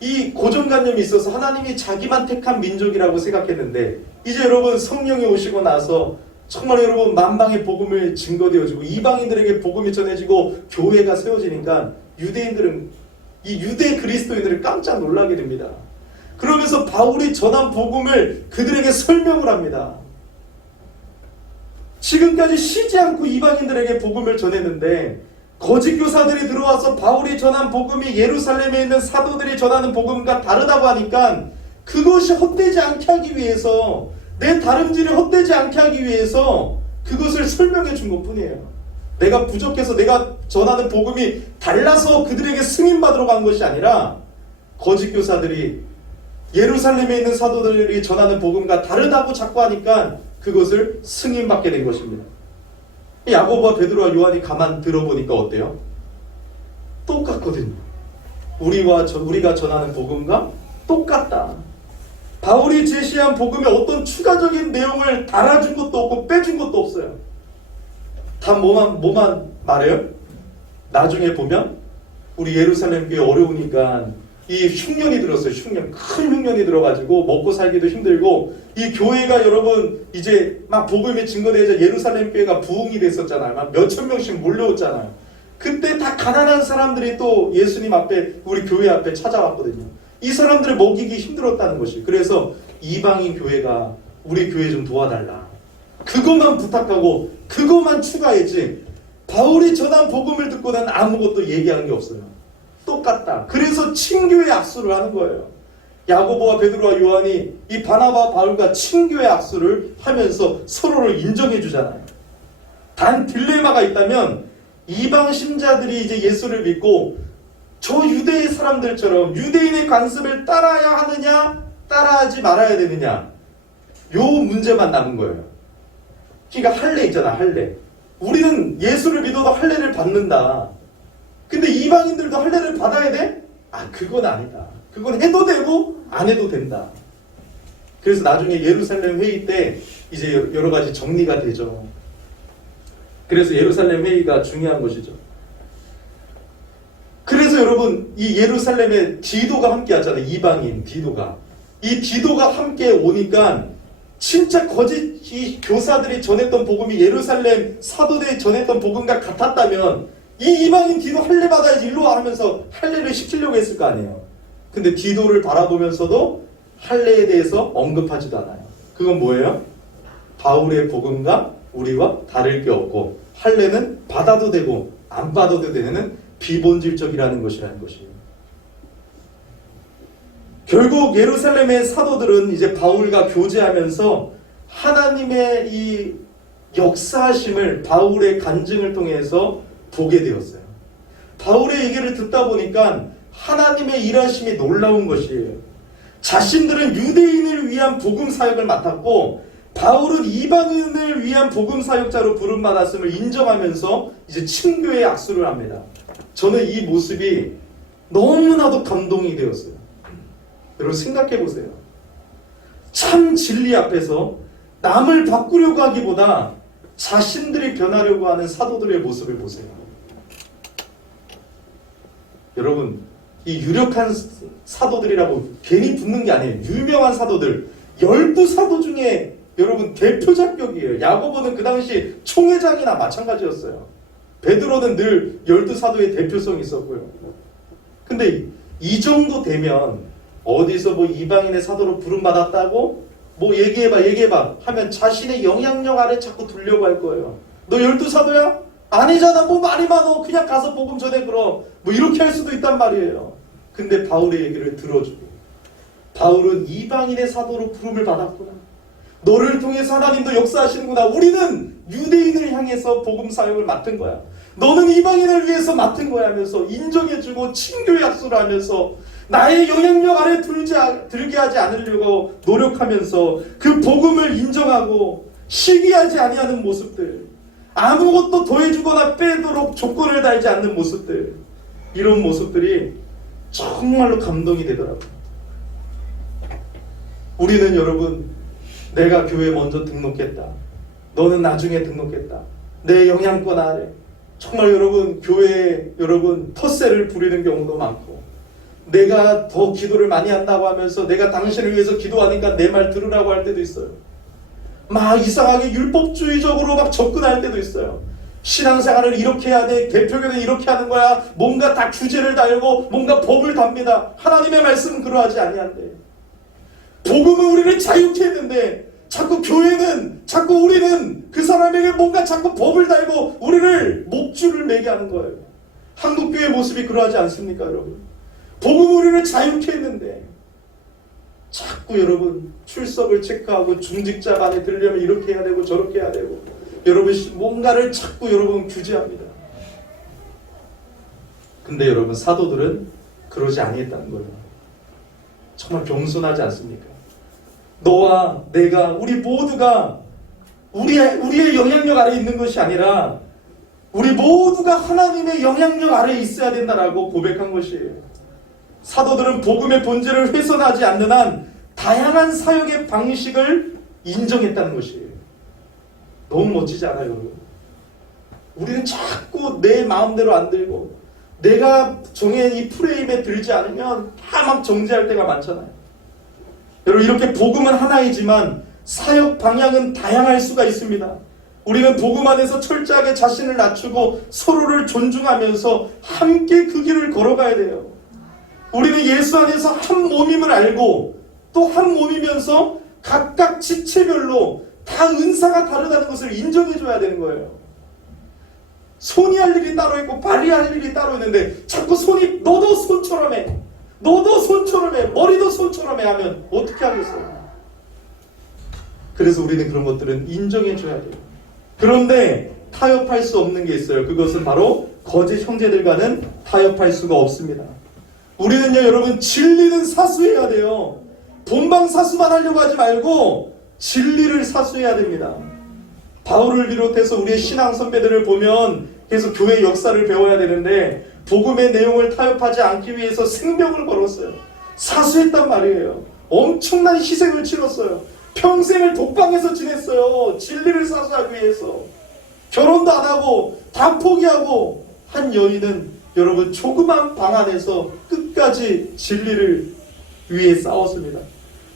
이 고정관념이 있어서 하나님이 자기만 택한 민족이라고 생각했는데 이제 여러분 성령이 오시고 나서 정말 여러분 만방의 복음을 증거되어지고 이방인들에게 복음이 전해지고 교회가 세워지니까 유대인들은 이 유대 그리스도인들을 깜짝 놀라게 됩니다. 그러면서 바울이 전한 복음을 그들에게 설명을 합니다. 지금까지 쉬지 않고 이방인들에게 복음을 전했는데 거짓 교사들이 들어와서 바울이 전한 복음이 예루살렘에 있는 사도들이 전하는 복음과 다르다고 하니까 그것이 헛되지 않게 하기 위해서 내 다름질이 헛되지 않게 하기 위해서 그것을 설명해 준 것뿐이에요. 내가 부족해서 내가 전하는 복음이 달라서 그들에게 승인받으러 간 것이 아니라 거짓 교사들이 예루살렘에 있는 사도들이 전하는 복음과 다르다고 자꾸 하니까 그것을 승인받게 된 것입니다. 야고보와 베드로와 요한이 가만 들어보니까 어때요? 똑같거든요. 우리가 전하는 복음과 똑같다. 바울이 제시한 복음에 어떤 추가적인 내용을 달아준 것도 없고 빼준 것도 없어요. 다 뭐만 말해요? 나중에 보면 우리 예루살렘 교회 어려우니까 이 흉년이 들었어요. 흉년, 큰 흉년이 들어가지고 먹고 살기도 힘들고 이 교회가 여러분 이제 막 복음이 증거되자 예루살렘 교회가 부흥이 됐었잖아요. 막 몇천 명씩 몰려왔잖아요. 그때 다 가난한 사람들이 또 예수님 앞에 우리 교회 앞에 찾아왔거든요. 이 사람들을 먹이기 힘들었다는 것이. 그래서 이방인 교회가 우리 교회 좀 도와달라. 그것만 부탁하고 그것만 추가했지 바울이 전한 복음을 듣고는 아무것도 얘기한 게 없어요. 똑같다. 그래서 친교의 악수를 하는 거예요. 야고보와 베드로와 요한이 이 바나바와 바울과 친교의 악수를 하면서 서로를 인정해 주잖아요. 단 딜레마가 있다면 이방 신자들이 이제 예수를 믿고 저 유대의 사람들처럼 유대인의 관습을 따라야 하느냐 따라하지 말아야 되느냐 요 문제만 남은 거예요. 그러니까 할례 있잖아. 할례. 우리는 예수를 믿어도 할례를 받는다. 근데 이방인들도 할례를 받아야 돼? 그건 아니다. 그건 해도 되고 안 해도 된다. 그래서 나중에 예루살렘 회의 때 이제 여러 가지 정리가 되죠. 그래서 예루살렘 회의가 중요한 것이죠. 그래서 여러분 이 예루살렘에 디도가 함께 왔잖아요. 이방인 디도가. 이 디도가 함께 오니까 진짜 거짓 이 교사들이 전했던 복음이 예루살렘 사도들이 전했던 복음과 같았다면 이 이방인 디도 할례 받아야지 일로 와 하면서 할례를 시키려고 했을 거 아니에요. 근데 디도를 바라보면서도 할례에 대해서 언급하지도 않아요. 그건 뭐예요? 바울의 복음과 우리와 다를 게 없고 할례는 받아도 되고 안 받아도 되는 비본질적이라는 것이라는 것이에요. 결국 예루살렘의 사도들은 이제 바울과 교제하면서 하나님의 이 역사하심을 바울의 간증을 통해서 보게 되었어요. 바울의 얘기를 듣다 보니까 하나님의 일하심이 놀라운 것이에요. 자신들은 유대인을 위한 복음 사역을 맡았고 바울은 이방인을 위한 복음 사역자로 부름받았음을 인정하면서 이제 친교의 악수를 합니다. 저는 이 모습이 너무나도 감동이 되었어요. 여러분 생각해 보세요. 참 진리 앞에서 남을 바꾸려고 하기보다 자신들이 변하려고 하는 사도들의 모습을 보세요. 여러분 이 유력한 사도들이라고 괜히 붙는 게 아니에요. 유명한 사도들 12사도 중에 여러분 대표작격이에요. 야고보는 그 당시 총회장이나 마찬가지였어요. 베드로는 늘 12사도의 대표성이 있었고요. 근데 이 정도 되면 어디서 뭐 이방인의 사도로 부름받았다고 뭐 얘기해봐 하면 자신의 영향력 아래 자꾸 두려고 할 거예요. 너 12사도야? 아니잖아. 뭐 말이 많어. 그냥 가서 복음 전해 그럼. 뭐 이렇게 할 수도 있단 말이에요. 근데 바울의 얘기를 들어주고 바울은 이방인의 사도로 부름을 받았구나. 너를 통해서 하나님도 역사하시는구나. 우리는 유대인을 향해서 복음 사역을 맡은 거야. 너는 이방인을 위해서 맡은 거야 하면서 인정해주고 친교 약속을 하면서 나의 영향력 아래 들게 하지 않으려고 노력하면서 그 복음을 인정하고 시기하지 아니하는 모습들, 아무것도 더해주거나 빼도록 조건을 달지 않는 모습들, 이런 모습들이 정말로 감동이 되더라고요. 우리는 여러분 내가 교회에 먼저 등록했다. 너는 나중에 등록했다. 내 영향권 아래. 정말 여러분 교회에 여러분 텃세를 부리는 경우도 많고 내가 더 기도를 많이 한다고 하면서 내가 당신을 위해서 기도하니까 내 말 들으라고 할 때도 있어요. 막 이상하게 율법주의적으로 막 접근할 때도 있어요. 신앙생활을 이렇게 해야 돼. 개표교는 이렇게 하는 거야. 뭔가 다 규제를 달고 뭔가 법을 답니다. 하나님의 말씀은 그러하지 아니한데. 복음은 우리를 자유케 했는데 자꾸 교회는 자꾸 우리는 그 사람에게 뭔가 자꾸 법을 달고 우리를 목줄을 매게 하는 거예요. 한국교회 모습이 그러하지 않습니까 여러분? 복음은 우리를 자유케 했는데 자꾸 여러분 출석을 체크하고 중직자반에 들려면 이렇게 해야 되고 저렇게 해야 되고 여러분 뭔가를 자꾸 여러분 규제합니다. 근데 여러분 사도들은 그러지 아니했다는 거예요. 정말 겸손하지 않습니까? 너와 내가 우리 모두가 우리의 영향력 아래 있는 것이 아니라 우리 모두가 하나님의 영향력 아래 있어야 된다라고 고백한 것이에요. 사도들은 복음의 본질을 훼손하지 않는 한 다양한 사역의 방식을 인정했다는 것이에요. 너무 멋지지 않아요, 여러분? 우리는 자꾸 내 마음대로 안 들고 내가 정해진 이 프레임에 들지 않으면 다 막 정죄할 때가 많잖아요. 여러분 이렇게 복음은 하나이지만 사역 방향은 다양할 수가 있습니다. 우리는 복음 안에서 철저하게 자신을 낮추고 서로를 존중하면서 함께 그 길을 걸어가야 돼요. 우리는 예수 안에서 한 몸임을 알고 또 한 몸이면서 각각 지체별로 다 은사가 다르다는 것을 인정해줘야 되는 거예요. 손이 할 일이 따로 있고 발이 할 일이 따로 있는데 자꾸 손이 너도 손처럼 해, 너도 손처럼 해, 머리도 손처럼 해 하면 어떻게 하겠어요? 그래서 우리는 그런 것들은 인정해줘야 돼요. 그런데 타협할 수 없는 게 있어요. 그것은 바로 거짓 형제들과는 타협할 수가 없습니다. 우리는요 여러분 진리는 사수해야 돼요. 본방사수만 하려고 하지 말고 진리를 사수해야 됩니다. 바울을 비롯해서 우리의 신앙 선배들을 보면 계속 교회 역사를 배워야 되는데 복음의 내용을 타협하지 않기 위해서 생명을 걸었어요. 사수했단 말이에요. 엄청난 희생을 치렀어요. 평생을 독방에서 지냈어요. 진리를 사수하기 위해서. 결혼도 안 하고 다 포기하고 한 여인은 여러분 조그만 방 안에서 끝까지 진리를 위해 싸웠습니다.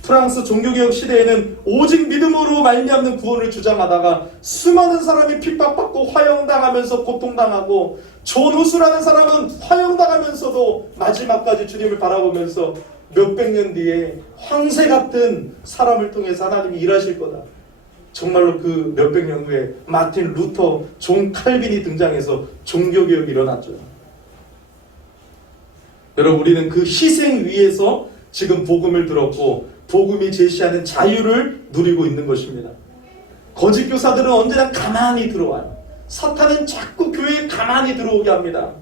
프랑스 종교개혁 시대에는 오직 믿음으로 말미암는 구원을 주장하다가 수많은 사람이 핍박받고 화형당하면서 고통당하고 존 후스라는 사람은 화형당하면서도 마지막까지 주님을 바라보면서 몇백 년 뒤에 황새 같은 사람을 통해서 하나님이 일하실 거다. 정말로 그 몇백 년 후에 마틴 루터, 존 칼빈이 등장해서 종교개혁이 일어났죠. 여러분, 우리는 그 희생 위에서 지금 복음을 들었고 복음이 제시하는 자유를 누리고 있는 것입니다. 거짓 교사들은 언제나 가만히 들어와요. 사탄은 자꾸 교회에 가만히 들어오게 합니다.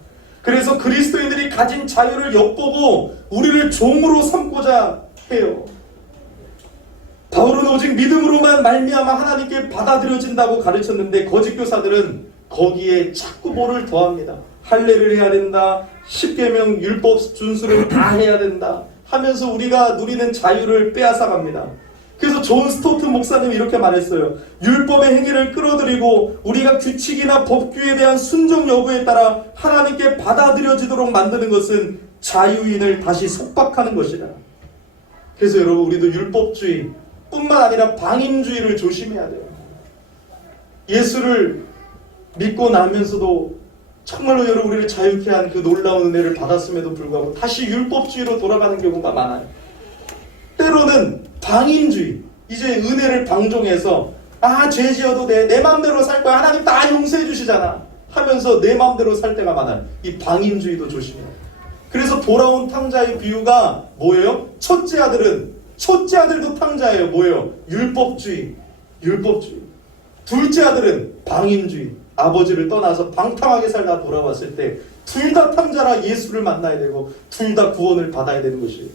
그래서 그리스도인들이 가진 자유를 엿보고 우리를 종으로 삼고자 해요. 바울은 오직 믿음으로만 말미암아 하나님께 받아들여진다고 가르쳤는데 거짓 교사들은 거기에 자꾸 뭐를 더합니다. 할례를 해야 된다. 십계명 율법 준수를 다 해야 된다 하면서 우리가 누리는 자유를 빼앗아갑니다. 그래서 존 스토트 목사님이 이렇게 말했어요. 율법의 행위를 끌어들이고 우리가 규칙이나 법규에 대한 순종 여부에 따라 하나님께 받아들여지도록 만드는 것은 자유인을 다시 속박하는 것이다. 그래서 여러분, 우리도 율법주의 뿐만 아니라 방임주의를 조심해야 돼요. 예수를 믿고 나면서도 정말로 여러분 우리를 자유케 한 그 놀라운 은혜를 받았음에도 불구하고 다시 율법주의로 돌아가는 경우가 많아요. 때로는 방임주의, 이제 은혜를 방종해서 죄 지어도 돼, 내 마음대로 살 거야, 하나님 다 용서해 주시잖아 하면서 내 마음대로 살 때가 많아요. 이 방임주의도 조심해요. 그래서 돌아온 탕자의 비유가 뭐예요? 첫째 아들도 탕자예요. 뭐예요? 율법주의. 둘째 아들은 방임주의. 아버지를 떠나서 방탕하게 살다 돌아왔을 때 둘 다 탕자라 예수를 만나야 되고 둘 다 구원을 받아야 되는 것이에요.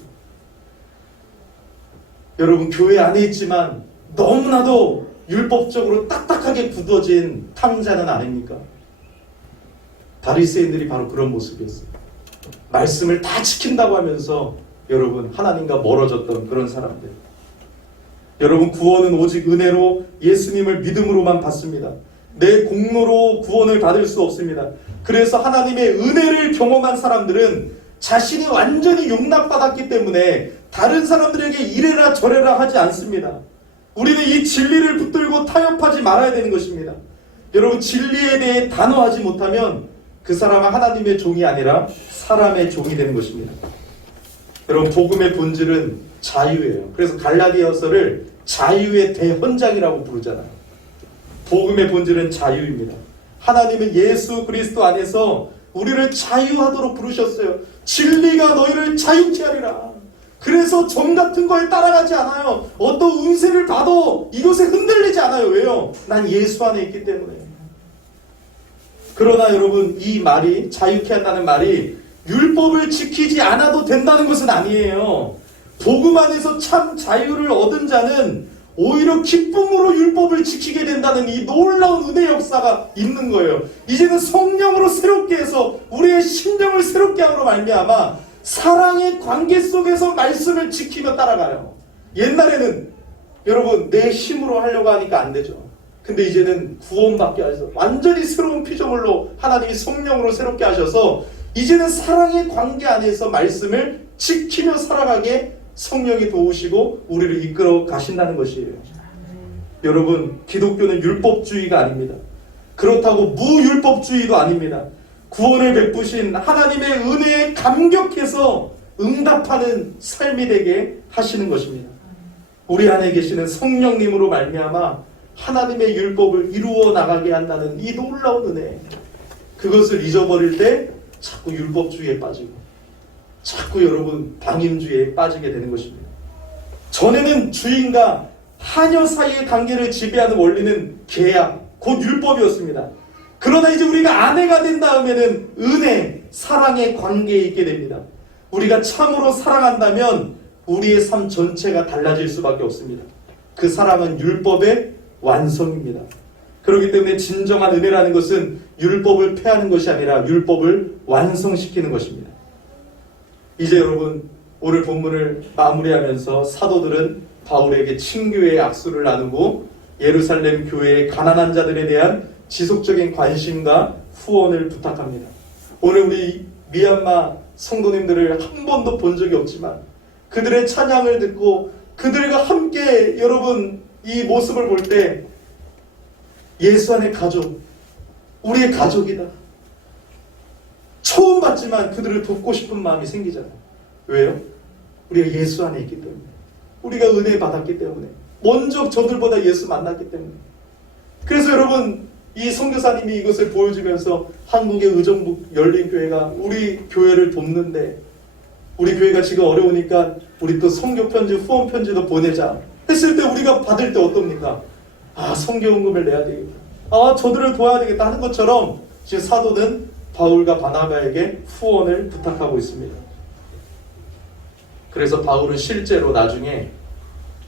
여러분, 교회 안에 있지만 너무나도 율법적으로 딱딱하게 굳어진 탕자는 아닙니까? 바리새인들이 바로 그런 모습이었어요. 말씀을 다 지킨다고 하면서 여러분 하나님과 멀어졌던 그런 사람들. 여러분, 구원은 오직 은혜로 예수님을 믿음으로만 받습니다. 내 공로로 구원을 받을 수 없습니다. 그래서 하나님의 은혜를 경험한 사람들은 자신이 완전히 용납받았기 때문에 다른 사람들에게 이래라 저래라 하지 않습니다. 우리는 이 진리를 붙들고 타협하지 말아야 되는 것입니다. 여러분, 진리에 대해 단호하지 못하면 그 사람은 하나님의 종이 아니라 사람의 종이 되는 것입니다. 여러분, 복음의 본질은 자유예요. 그래서 갈라디아서를 자유의 대헌장이라고 부르잖아요. 복음의 본질은 자유입니다. 하나님은 예수 그리스도 안에서 우리를 자유하도록 부르셨어요. 진리가 너희를 자유케 하리라. 그래서 점 같은 거에 따라가지 않아요. 어떤 운세를 봐도 이것에 흔들리지 않아요. 왜요? 난 예수 안에 있기 때문에. 그러나 여러분, 이 말이, 자유케 한다는 말이 율법을 지키지 않아도 된다는 것은 아니에요. 복음 안에서 참 자유를 얻은 자는 오히려 기쁨으로 율법을 지키게 된다는 이 놀라운 은혜 역사가 있는 거예요. 이제는 성령으로 새롭게 해서 우리의 심령을 새롭게 함으로 말미암아 사랑의 관계 속에서 말씀을 지키며 따라가요. 옛날에는 여러분 내 힘으로 하려고 하니까 안 되죠. 근데 이제는 구원받게 하셔서 완전히 새로운 피조물로 하나님이 성령으로 새롭게 하셔서 이제는 사랑의 관계 안에서 말씀을 지키며 살아가게 성령이 도우시고 우리를 이끌어 가신다는 것이에요. 여러분, 기독교는 율법주의가 아닙니다. 그렇다고 무율법주의도 아닙니다. 구원을 베푸신 하나님의 은혜에 감격해서 응답하는 삶이 되게 하시는 것입니다. 우리 안에 계시는 성령님으로 말미암아 하나님의 율법을 이루어 나가게 한다는 이 놀라운 은혜, 그것을 잊어버릴 때 자꾸 율법주의에 빠지고 자꾸 여러분 방임주의에 빠지게 되는 것입니다. 전에는 주인과 하녀 사이의 관계를 지배하는 원리는 계약, 곧 율법이었습니다. 그러나 이제 우리가 아내가 된 다음에는 은혜, 사랑의 관계에 있게 됩니다. 우리가 참으로 사랑한다면 우리의 삶 전체가 달라질 수밖에 없습니다. 그 사랑은 율법의 완성입니다. 그렇기 때문에 진정한 은혜라는 것은 율법을 폐하는 것이 아니라 율법을 완성시키는 것입니다. 이제 여러분, 오늘 본문을 마무리하면서 사도들은 바울에게 친교의 악수를 나누고 예루살렘 교회의 가난한 자들에 대한 지속적인 관심과 후원을 부탁합니다. 오늘 우리 미얀마 성도님들을 한 번도 본 적이 없지만 그들의 찬양을 듣고 그들과 함께 여러분 이 모습을 볼 때 예수 안의 가족, 우리의 가족이다. 처음 봤지만 그들을 돕고 싶은 마음이 생기잖아요. 왜요? 우리가 예수 안에 있기 때문에, 우리가 은혜 받았기 때문에, 먼저 저들보다 예수 만났기 때문에. 그래서 여러분 이 선교사님이 이것을 보여주면서 한국의 의정부 열린교회가 우리 교회를 돕는데, 우리 교회가 지금 어려우니까 우리 또 선교편지, 후원편지도 보내자 했을 때 우리가 받을 때 어떻습니까? 아, 선교헌금을 내야 되겠다. 아, 저들을 도와야 되겠다 하는 것처럼 지금 사도는 바울과 바나바에게 후원을 부탁하고 있습니다. 그래서 바울은 실제로 나중에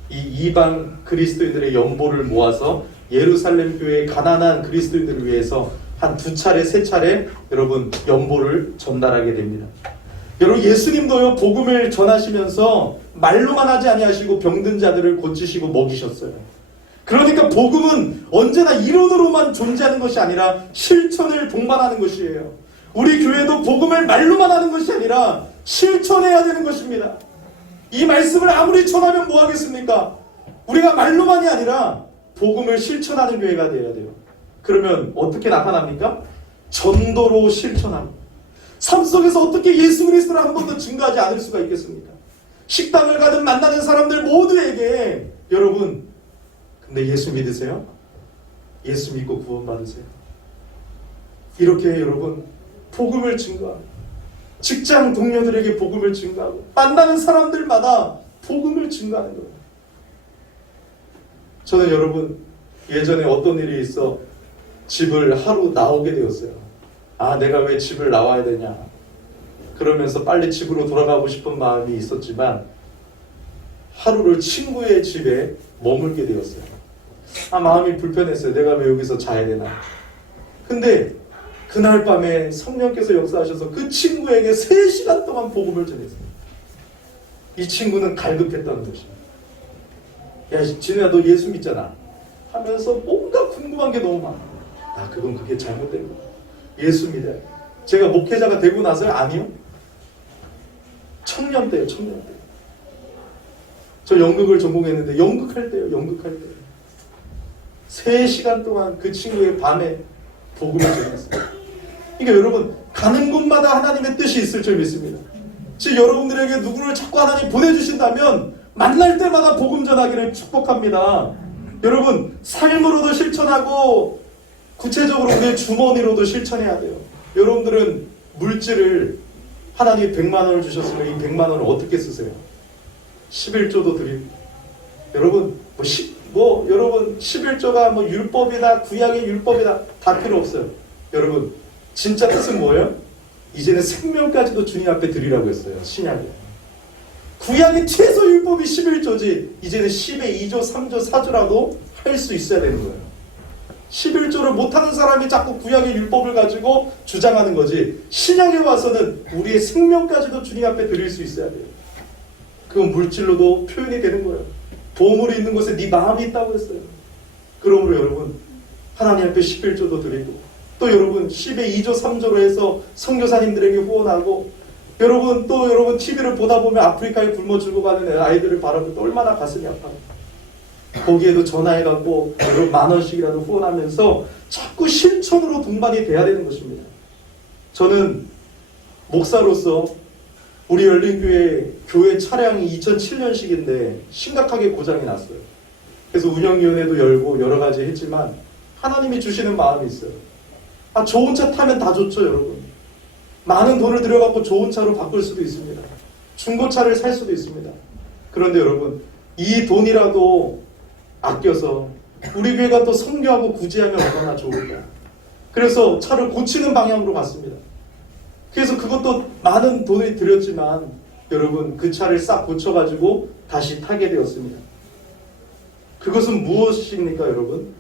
이 이방 그리스도인들의 연보를 모아서 예루살렘 교회의 가난한 그리스도인들을 위해서 한 2차례, 3차례 여러분 연보를 전달하게 됩니다. 여러분 예수님도요 복음을 전하시면서 말로만 하지 아니하시고 병든 자들을 고치시고 먹이셨어요. 그러니까 복음은 언제나 이론으로만 존재하는 것이 아니라 실천을 동반하는 것이에요. 우리 교회도 복음을 말로만 하는 것이 아니라 실천해야 되는 것입니다. 이 말씀을 아무리 전하면 뭐 하겠습니까? 우리가 말로만이 아니라 복음을 실천하는 교회가 되어야 돼요. 그러면 어떻게 나타납니까? 전도로 실천하고, 삶 속에서 어떻게 예수 그리스도를 한 번도 증거하지 않을 수가 있겠습니까? 식당을 가든 만나는 사람들 모두에게 여러분, 근데 예수 믿으세요? 예수 믿고 구원받으세요. 이렇게 여러분 복음을 증거하고, 직장 동료들에게 복음을 증거하고, 만나는 사람들마다 복음을 증거하는 거예요. 저는 여러분 예전에 어떤 일이 있어 집을 하루 나오게 되었어요. 아, 내가 왜 집을 나와야 되냐, 그러면서 빨리 집으로 돌아가고 싶은 마음이 있었지만 하루를 친구의 집에 머물게 되었어요. 아, 마음이 불편했어요. 내가 왜 여기서 자야 되나. 근데 그날 밤에 성령께서 역사하셔서 그 친구에게 3시간 동안 복음을 전했어요. 이 친구는 갈급했다는 것입니다. 야, 진우야, 너 예수 믿잖아 하면서 뭔가 궁금한 게 너무 많아. 아, 그건 그게 잘못된 거야. 예수 믿어요. 제가 목회자가 되고 나서요? 아니요. 청년 때요, 청년 때. 저 연극을 전공했는데 연극할 때요, 연극할 때. 3시간 동안 그 친구의 밤에 복음을 전했어요. 그러니까 여러분, 가는 곳마다 하나님의 뜻이 있을 줄 믿습니다. 즉 여러분들에게 누구를 자꾸 하나님 보내주신다면 만날 때마다 복음 전하기를 축복합니다. 여러분, 삶으로도 실천하고 구체적으로 우리의 주머니로도 실천해야 돼요. 여러분들은 물질을 하나님이 100만 원을 주셨으면 이 100만 원을 어떻게 쓰세요? 11조도 드리고, 여러분 여러분 11조가 뭐 율법이다, 구약의 율법이다 다 필요 없어요. 여러분 진짜 뜻은 뭐예요? 이제는 생명까지도 주님 앞에 드리라고 했어요. 신약에. 구약의 최소 율법이 11조지 이제는 10의 2조, 3조, 4조라도 할 수 있어야 되는 거예요. 11조를 못하는 사람이 자꾸 구약의 율법을 가지고 주장하는 거지, 신약에 와서는 우리의 생명까지도 주님 앞에 드릴 수 있어야 돼요. 그건 물질로도 표현이 되는 거예요. 보물이 있는 곳에 네 마음이 있다고 했어요. 그러므로 여러분 하나님 앞에 11조도 드리고, 또 여러분 10의 2조 3조로 해서 선교사님들에게 후원하고, 여러분 또 여러분 TV를 보다 보면 아프리카에 굶어 죽어가는 아이들을 바라볼 때 얼마나 가슴이 아파요. 거기에도 전화해갖고 여러분 10,000원씩이라도 후원하면서 자꾸 실천으로 동반이 돼야 되는 것입니다. 저는 목사로서 우리 열린교회 교회 차량이 2007년식인데 심각하게 고장이 났어요. 그래서 운영위원회도 열고 여러 가지 했지만 하나님이 주시는 마음이 있어요. 아, 좋은 차 타면 다 좋죠, 여러분. 많은 돈을 들여갖고 좋은 차로 바꿀 수도 있습니다. 중고차를 살 수도 있습니다. 그런데 여러분, 이 돈이라도 아껴서 우리 교회가 또 선교하고 구제하면 얼마나 좋을까. 그래서 차를 고치는 방향으로 갔습니다. 그래서 그것도 많은 돈을 들였지만 여러분 그 차를 싹 고쳐가지고 다시 타게 되었습니다. 그것은 무엇입니까, 여러분?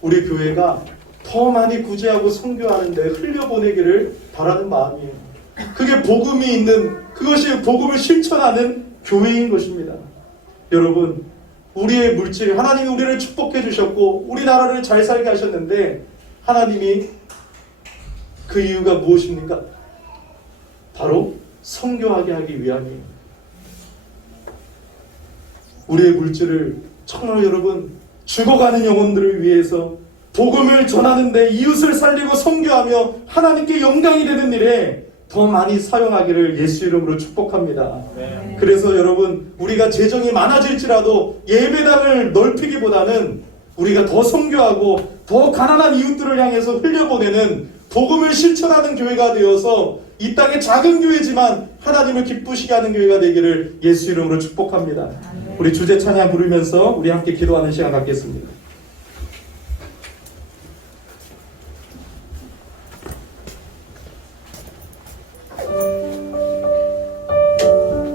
우리 교회가 더 많이 구제하고 선교하는데 흘려보내기를 바라는 마음이에요. 그게 복음이 있는, 그것이 복음을 실천하는 교회인 것입니다. 여러분, 우리의 물질, 하나님이 우리를 축복해 주셨고 우리나라를 잘 살게 하셨는데 하나님이 그 이유가 무엇입니까? 바로 선교하게 하기 위함이에요. 우리의 물질을 정말 여러분 죽어가는 영혼들을 위해서 복음을 전하는데 이웃을 살리고 선교하며 하나님께 영광이 되는 일에 더 많이 사용하기를 예수 이름으로 축복합니다. 그래서 여러분 우리가 재정이 많아질지라도 예배당을 넓히기보다는 우리가 더 선교하고 더 가난한 이웃들을 향해서 흘려보내는 복음을 실천하는 교회가 되어서 이 땅의 작은 교회지만 하나님을 기쁘시게 하는 교회가 되기를 예수 이름으로 축복합니다. 우리 주제 찬양 부르면서 우리 함께 기도하는 시간 갖겠습니다.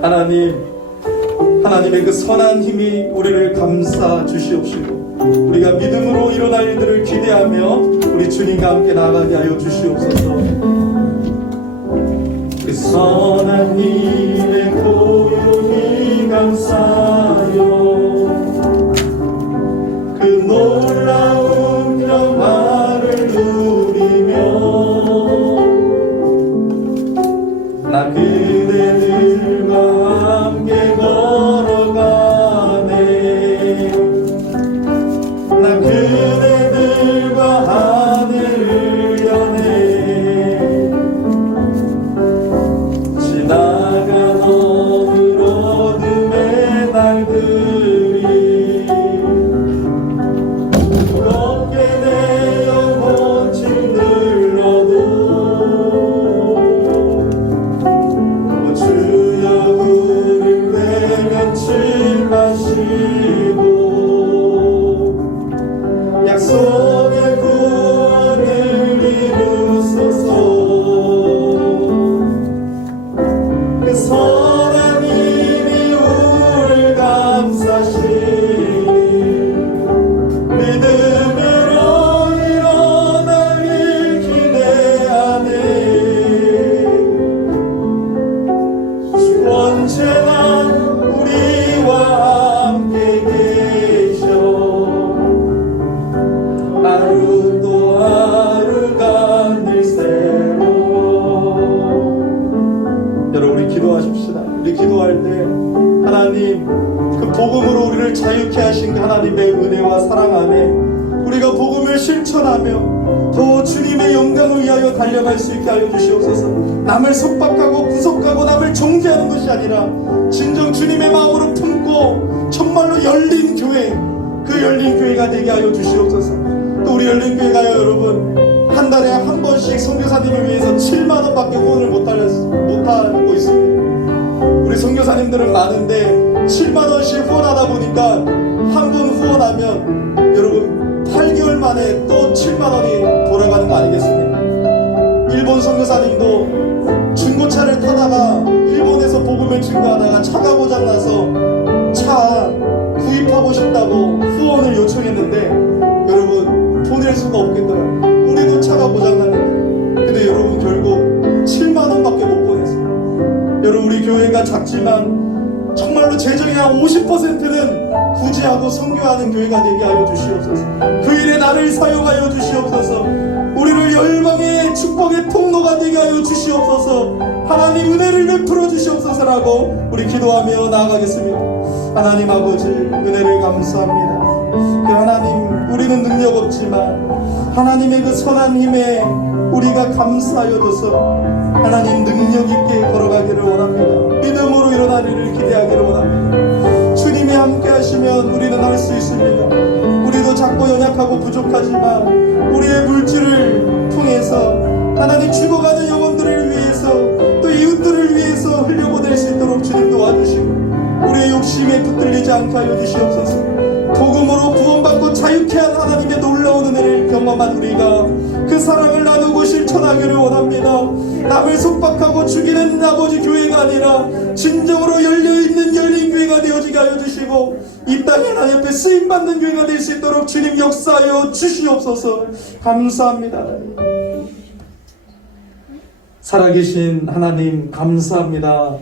하나님의 그 선한 힘이 우리를 감싸 주시옵시고 우리가 믿음으로 일어날 일들을 기대하며 우리 주님과 함께 나아가게 하여 주시옵소서. 그 선한 힘의 고요히 감싸요 그 놀라운 평화를 누리며 나 그대들과 함께 걸어가네 나 그대들과 하늘을 여네 지나간 어느 어둠의 날들이 무겁게 내 영혼 짓눌러도 주여 우릴 외면치 마시고 약속의 구원을 이루소서. 그 선한 힘이 우리를 감싸시니 믿음으로 일어날 일 기대하네 주 언제나 우리와 함께 계셔 하루 또 하루가 늘 새로워. 여러분 우리 기도하십시다. 우리 기도할 때 하나님 그 복음으로 우리를 자유케 하신 그 하나님의 은혜와 사랑 안에 우리가 복음을 실천하며 더 주님의 영광을 위하여 달려갈 수 있게 하여 주시옵소서. 남을 속박하고 구속하고 남을 정죄하는 것이 아니라 진정 주님의 마음으로 품고 정말로 열린 교회, 그 열린 교회가 되게 하여 주시옵소서. 또 우리 열린 교회가 여러분 한 달에 한 번씩 선교사님을 위해서 7만 원밖에 후원을 못하고 있습니다. 우리 선교사님들은 많은데 7만 원씩 후원하다 보니까 한 분 후원하면 여러분 8개월 만에 또 7만 원이 돌아가는 거 아니겠습니까? 일본 선교사님도 중고차를 타다가 일본에서 복음을 증거하다가 차가 고장나서 차 구입하고 싶다고 후원을 요청했는데 여러분 보낼 수가 없겠더라고요. 우리도 차가 고장났는데 근데 여러분 결국 7만 원밖에 못 보냈어요. 여러분 우리 교회가 작지만 정말로 재정의 한 50%는 구제하고 선교하는 교회가 되게 하여 주시옵소서. 그 일에 나를 사용하여 주시옵소서. 우리를 열방의 축복의 통로가 되게 하여 주시옵소서. 하나님 은혜를 베풀어 주시옵소서라고 우리 기도하며 나아가겠습니다. 하나님 아버지 은혜를 감사합니다. 그 하나님 우리는 능력 없지만 하나님의 그 선한 힘에 우리가 감사하여 줘서 하나님 능력 있게 걸어가기를 원합니다. 믿음으로 일어나기를 기대하기를 원합니다. 주님이 함께 하시면 우리는 할 수 있습니다. 우리도 작고 연약하고 부족하지만 우리의 물질을 통해서 하나님 죽어가는 영혼들을 위해서 또 이웃들을 위해서 흘려보낼 수 있도록 주님 도와주시고 우리의 욕심에 붙들리지 않게 하여 주시옵소서. 복음으로 구원받고 자유케 한 하나님의 놀라운 은혜를 경험한 우리가 그 사랑을 나누고 실천하기를 원합니다. 남을 속박하고 죽이는 아버지 교회가 아니라 진정으로 열려있는 열린 교회가 되어지게 하여 주시고 이 땅에 하나님 앞에 쓰임받는 교회가 될 수 있도록 주님 역사하여 주시옵소서. 감사합니다. 살아계신 하나님 감사합니다.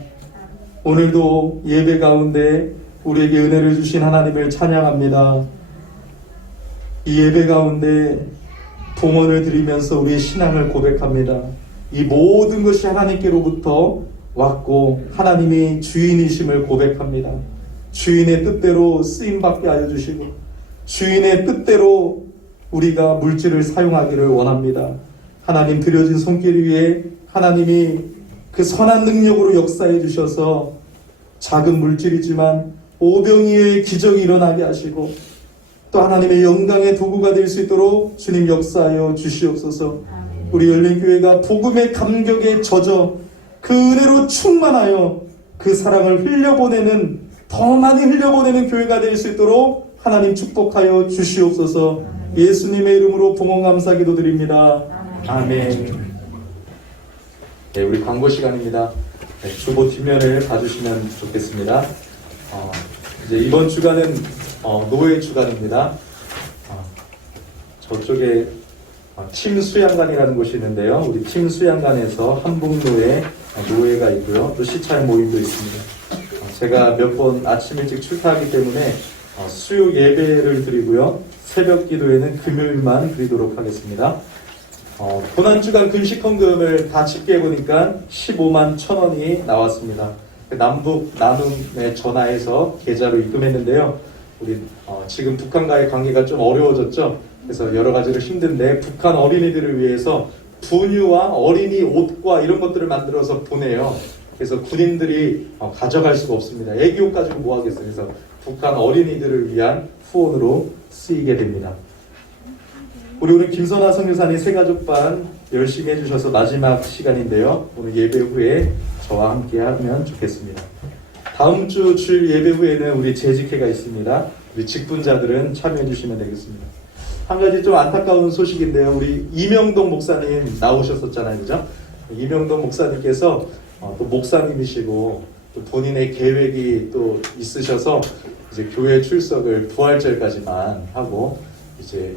오늘도 예배 가운데 우리에게 은혜를 주신 하나님을 찬양합니다. 이 예배 가운데 봉헌을 드리면서 우리의 신앙을 고백합니다. 이 모든 것이 하나님께로부터 왔고 하나님이 주인이심을 고백합니다. 주인의 뜻대로 쓰임받게 하여 주시고 주인의 뜻대로 우리가 물질을 사용하기를 원합니다. 하나님 드려진 손길 위에 하나님이 그 선한 능력으로 역사해 주셔서 작은 물질이지만 오병이어의 기적이 일어나게 하시고 또 하나님의 영광의 도구가 될 수 있도록 주님 역사하여 주시옵소서. 우리 열린교회가 복음의 감격에 젖어 그 은혜로 충만하여 그 사랑을 흘려보내는 더 많이 흘려보내는 교회가 될 수 있도록 하나님 축복하여 주시옵소서. 예수님의 이름으로 봉헌 감사 기도드립니다. 아멘. 네, 우리 광고 시간입니다. 네, 주보 뒷면을 봐주시면 좋겠습니다. 이제 이번 주간은 노예 주간입니다. 저쪽에 팀 수양관이라는 곳이 있는데요. 우리 팀 수양관에서 한북노예 노예가 있고요. 또 시찰 모임도 있습니다. 제가 몇 번 아침 일찍 출타하기 때문에 수요 예배를 드리고요. 새벽 기도에는 금요일만 드리도록 하겠습니다. 고난주간 금식 헌금을 다 집계해 보니까 15만 1,000원이 나왔습니다. 남북 나눔에 전화해서 계좌로 입금했는데요. 우리 지금 북한과의 관계가 좀 어려워졌죠. 그래서 여러 가지로 힘든데 북한 어린이들을 위해서 분유와 어린이 옷과 이런 것들을 만들어서 보내요. 그래서 군인들이 가져갈 수가 없습니다. 애기 옷 가지고 뭐 하겠어요. 그래서 북한 어린이들을 위한 후원으로 쓰이게 됩니다. 우리 오늘 김선아 선교사님 새가족반 열심히 해주셔서 마지막 시간인데요. 오늘 예배 후에 저와 함께 하면 좋겠습니다. 다음 주 주일 예배 후에는 우리 재직회가 있습니다. 우리 직분자들은 참여해 주시면 되겠습니다. 한 가지 좀 안타까운 소식인데요. 우리 이명동 목사님 나오셨었잖아요. 그죠? 이명동 목사님께서 또 목사님이시고 또 본인의 계획이 또 있으셔서 이제 교회 출석을 부활절까지만 하고 이제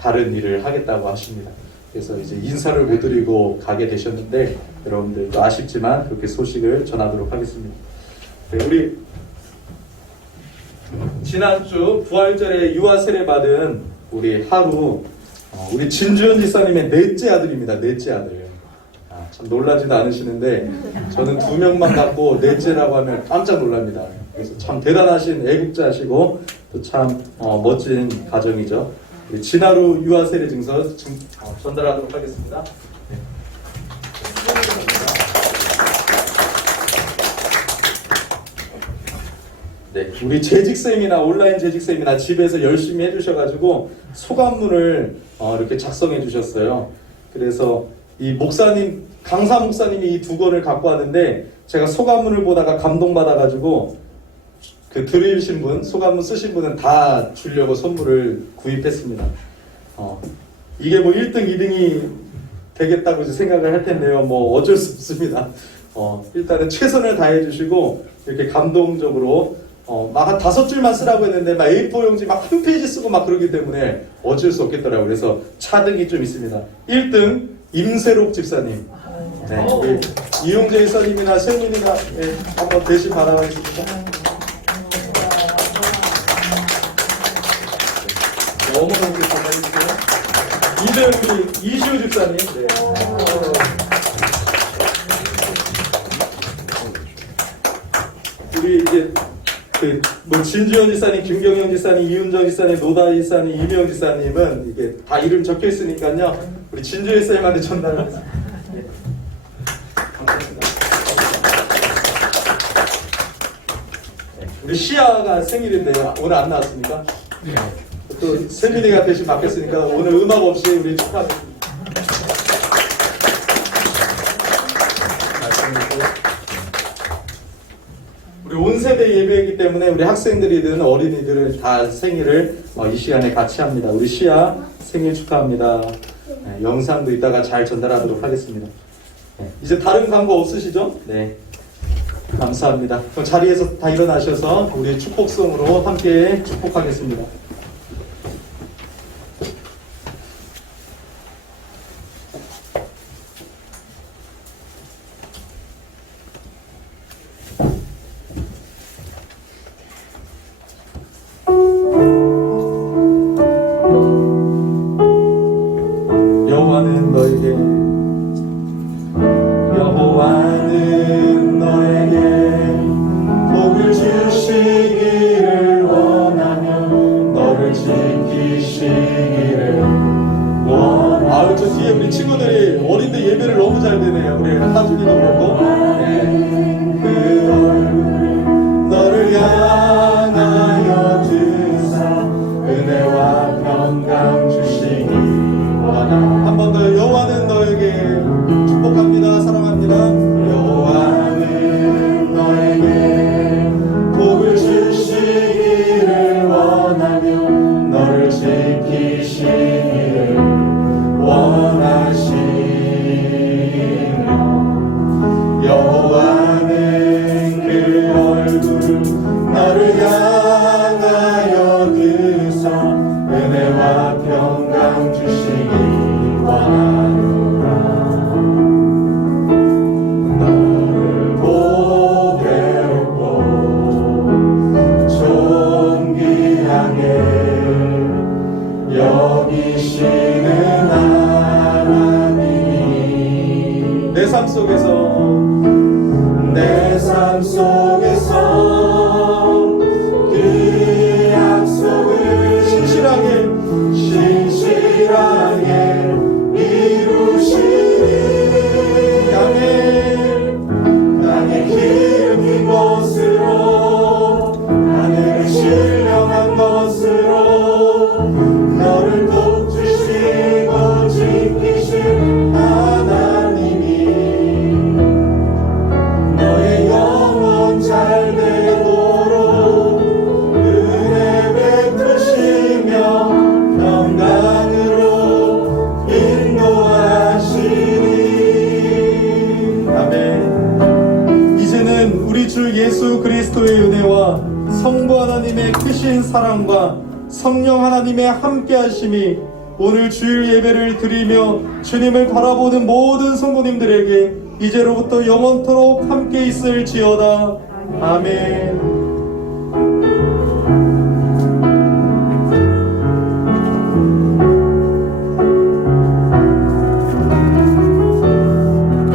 다른 일을 하겠다고 하십니다. 그래서 이제 인사를 못 드리고 가게 되셨는데 여러분들도 아쉽지만 그렇게 소식을 전하도록 하겠습니다. 네, 우리 지난주 부활절에 유아 세례 받은 우리 하루 우리 진주현 지사님의 넷째 아들입니다. 넷째 아들. 참 놀라지도 않으시는데 저는 2명만 갖고 넷째라고 하면 깜짝 놀랍니다. 그래서 참 대단하신 애국자시고 또 참 멋진 가정이죠. 우리 진하루 유아 세례 증서 전달하도록 하겠습니다. 네, 우리 재직쌤이나 온라인 재직쌤이나 집에서 열심히 해주셔가지고 소감문을 이렇게 작성해 주셨어요. 그래서 이 목사님, 강사 목사님이 이 2권을 갖고 왔는데 제가 소감문을 보다가 감동받아가지고 그 들으신 분, 소감문 쓰신 분은 다 주려고 선물을 구입했습니다. 이게 뭐 1등, 2등이 되겠다고 생각을 할 텐데요. 뭐 어쩔 수 없습니다. 일단은 최선을 다해 주시고 이렇게 감동적으로 막 한 5줄만 쓰라고 했는데 막 A4 용지 막 1페이지 쓰고 막 그러기 때문에 어쩔 수 없겠더라고요. 그래서 차등이 좀 있습니다. 1등 임세록 집사님, 네, 우리 이용재 이사님이나 세민이나 네, 한번 대신 받아가겠습니다. 어머니 우리 받아주세요. 2등 우리 이시우 집사님. 네. 우리 이제 뭐 진주현 지사님, 김경영 지사님, 이윤정 지사님, 노다 지사님, 이명 지사님은 이게 다 이름 적혀 있으니까요. 우리 진주현 지사님한테 전달하겠습니다. 네. 감사합니다. 네. 우리 시아가 생일인데요. 오늘 안 나왔습니까? 네. 또 세민이가 대신 맡겼으니까 오늘 음악 없이 우리 축하합니다. 우리 온 세대 예배이기 때문에 우리 학생들이든 어린이들은 다 생일을 이 시간에 같이 합니다. 우리 시아 생일 축하합니다. 네, 영상도 이따가 잘 전달하도록 하겠습니다. 네, 이제 다른 광고 없으시죠? 네, 감사합니다. 그럼 자리에서 다 일어나셔서 우리 축복송으로 함께 축복하겠습니다. 여호와는 너에게 저 뒤에 우리 친구들이 어린데 예배를 너무 잘 드네요. 우리 하준이도 그렇고. 네. 그 얼굴 너를 향하여 드사 은혜와 평강 주시기 원하나. 한 번 더 여호와는 너에게 축복합니다. 사랑합니다. 여호와는 너에게 복을 주시기를 원하며 너를 지키시기를 원하시며 여호와는 그 얼굴 너를 향하여 드사 은혜와 평강 주시기 원하노라. 너를 보배롭고 존귀하게 여기시는 하나님이 내 삶 속에서 그 약속을 신실하게 이루시니 땅에 기름진 것으로 하늘을 신령한 것으로 너를 돕주시고 지키실 하나님이 너의 영혼 잘 되도록 은혜 베푸시며 평강으로 인도하시니. 아멘. 이제는 우리 주 예수 그리스도의 은혜와 성부 하나님의 크신 사랑과 성령 하나님의 함께하심이 오늘 주일 예배를 드리며 주님을 바라보는 모든 성도님들에게 이제로부터 영원토록 함께 있을지어다. 아멘.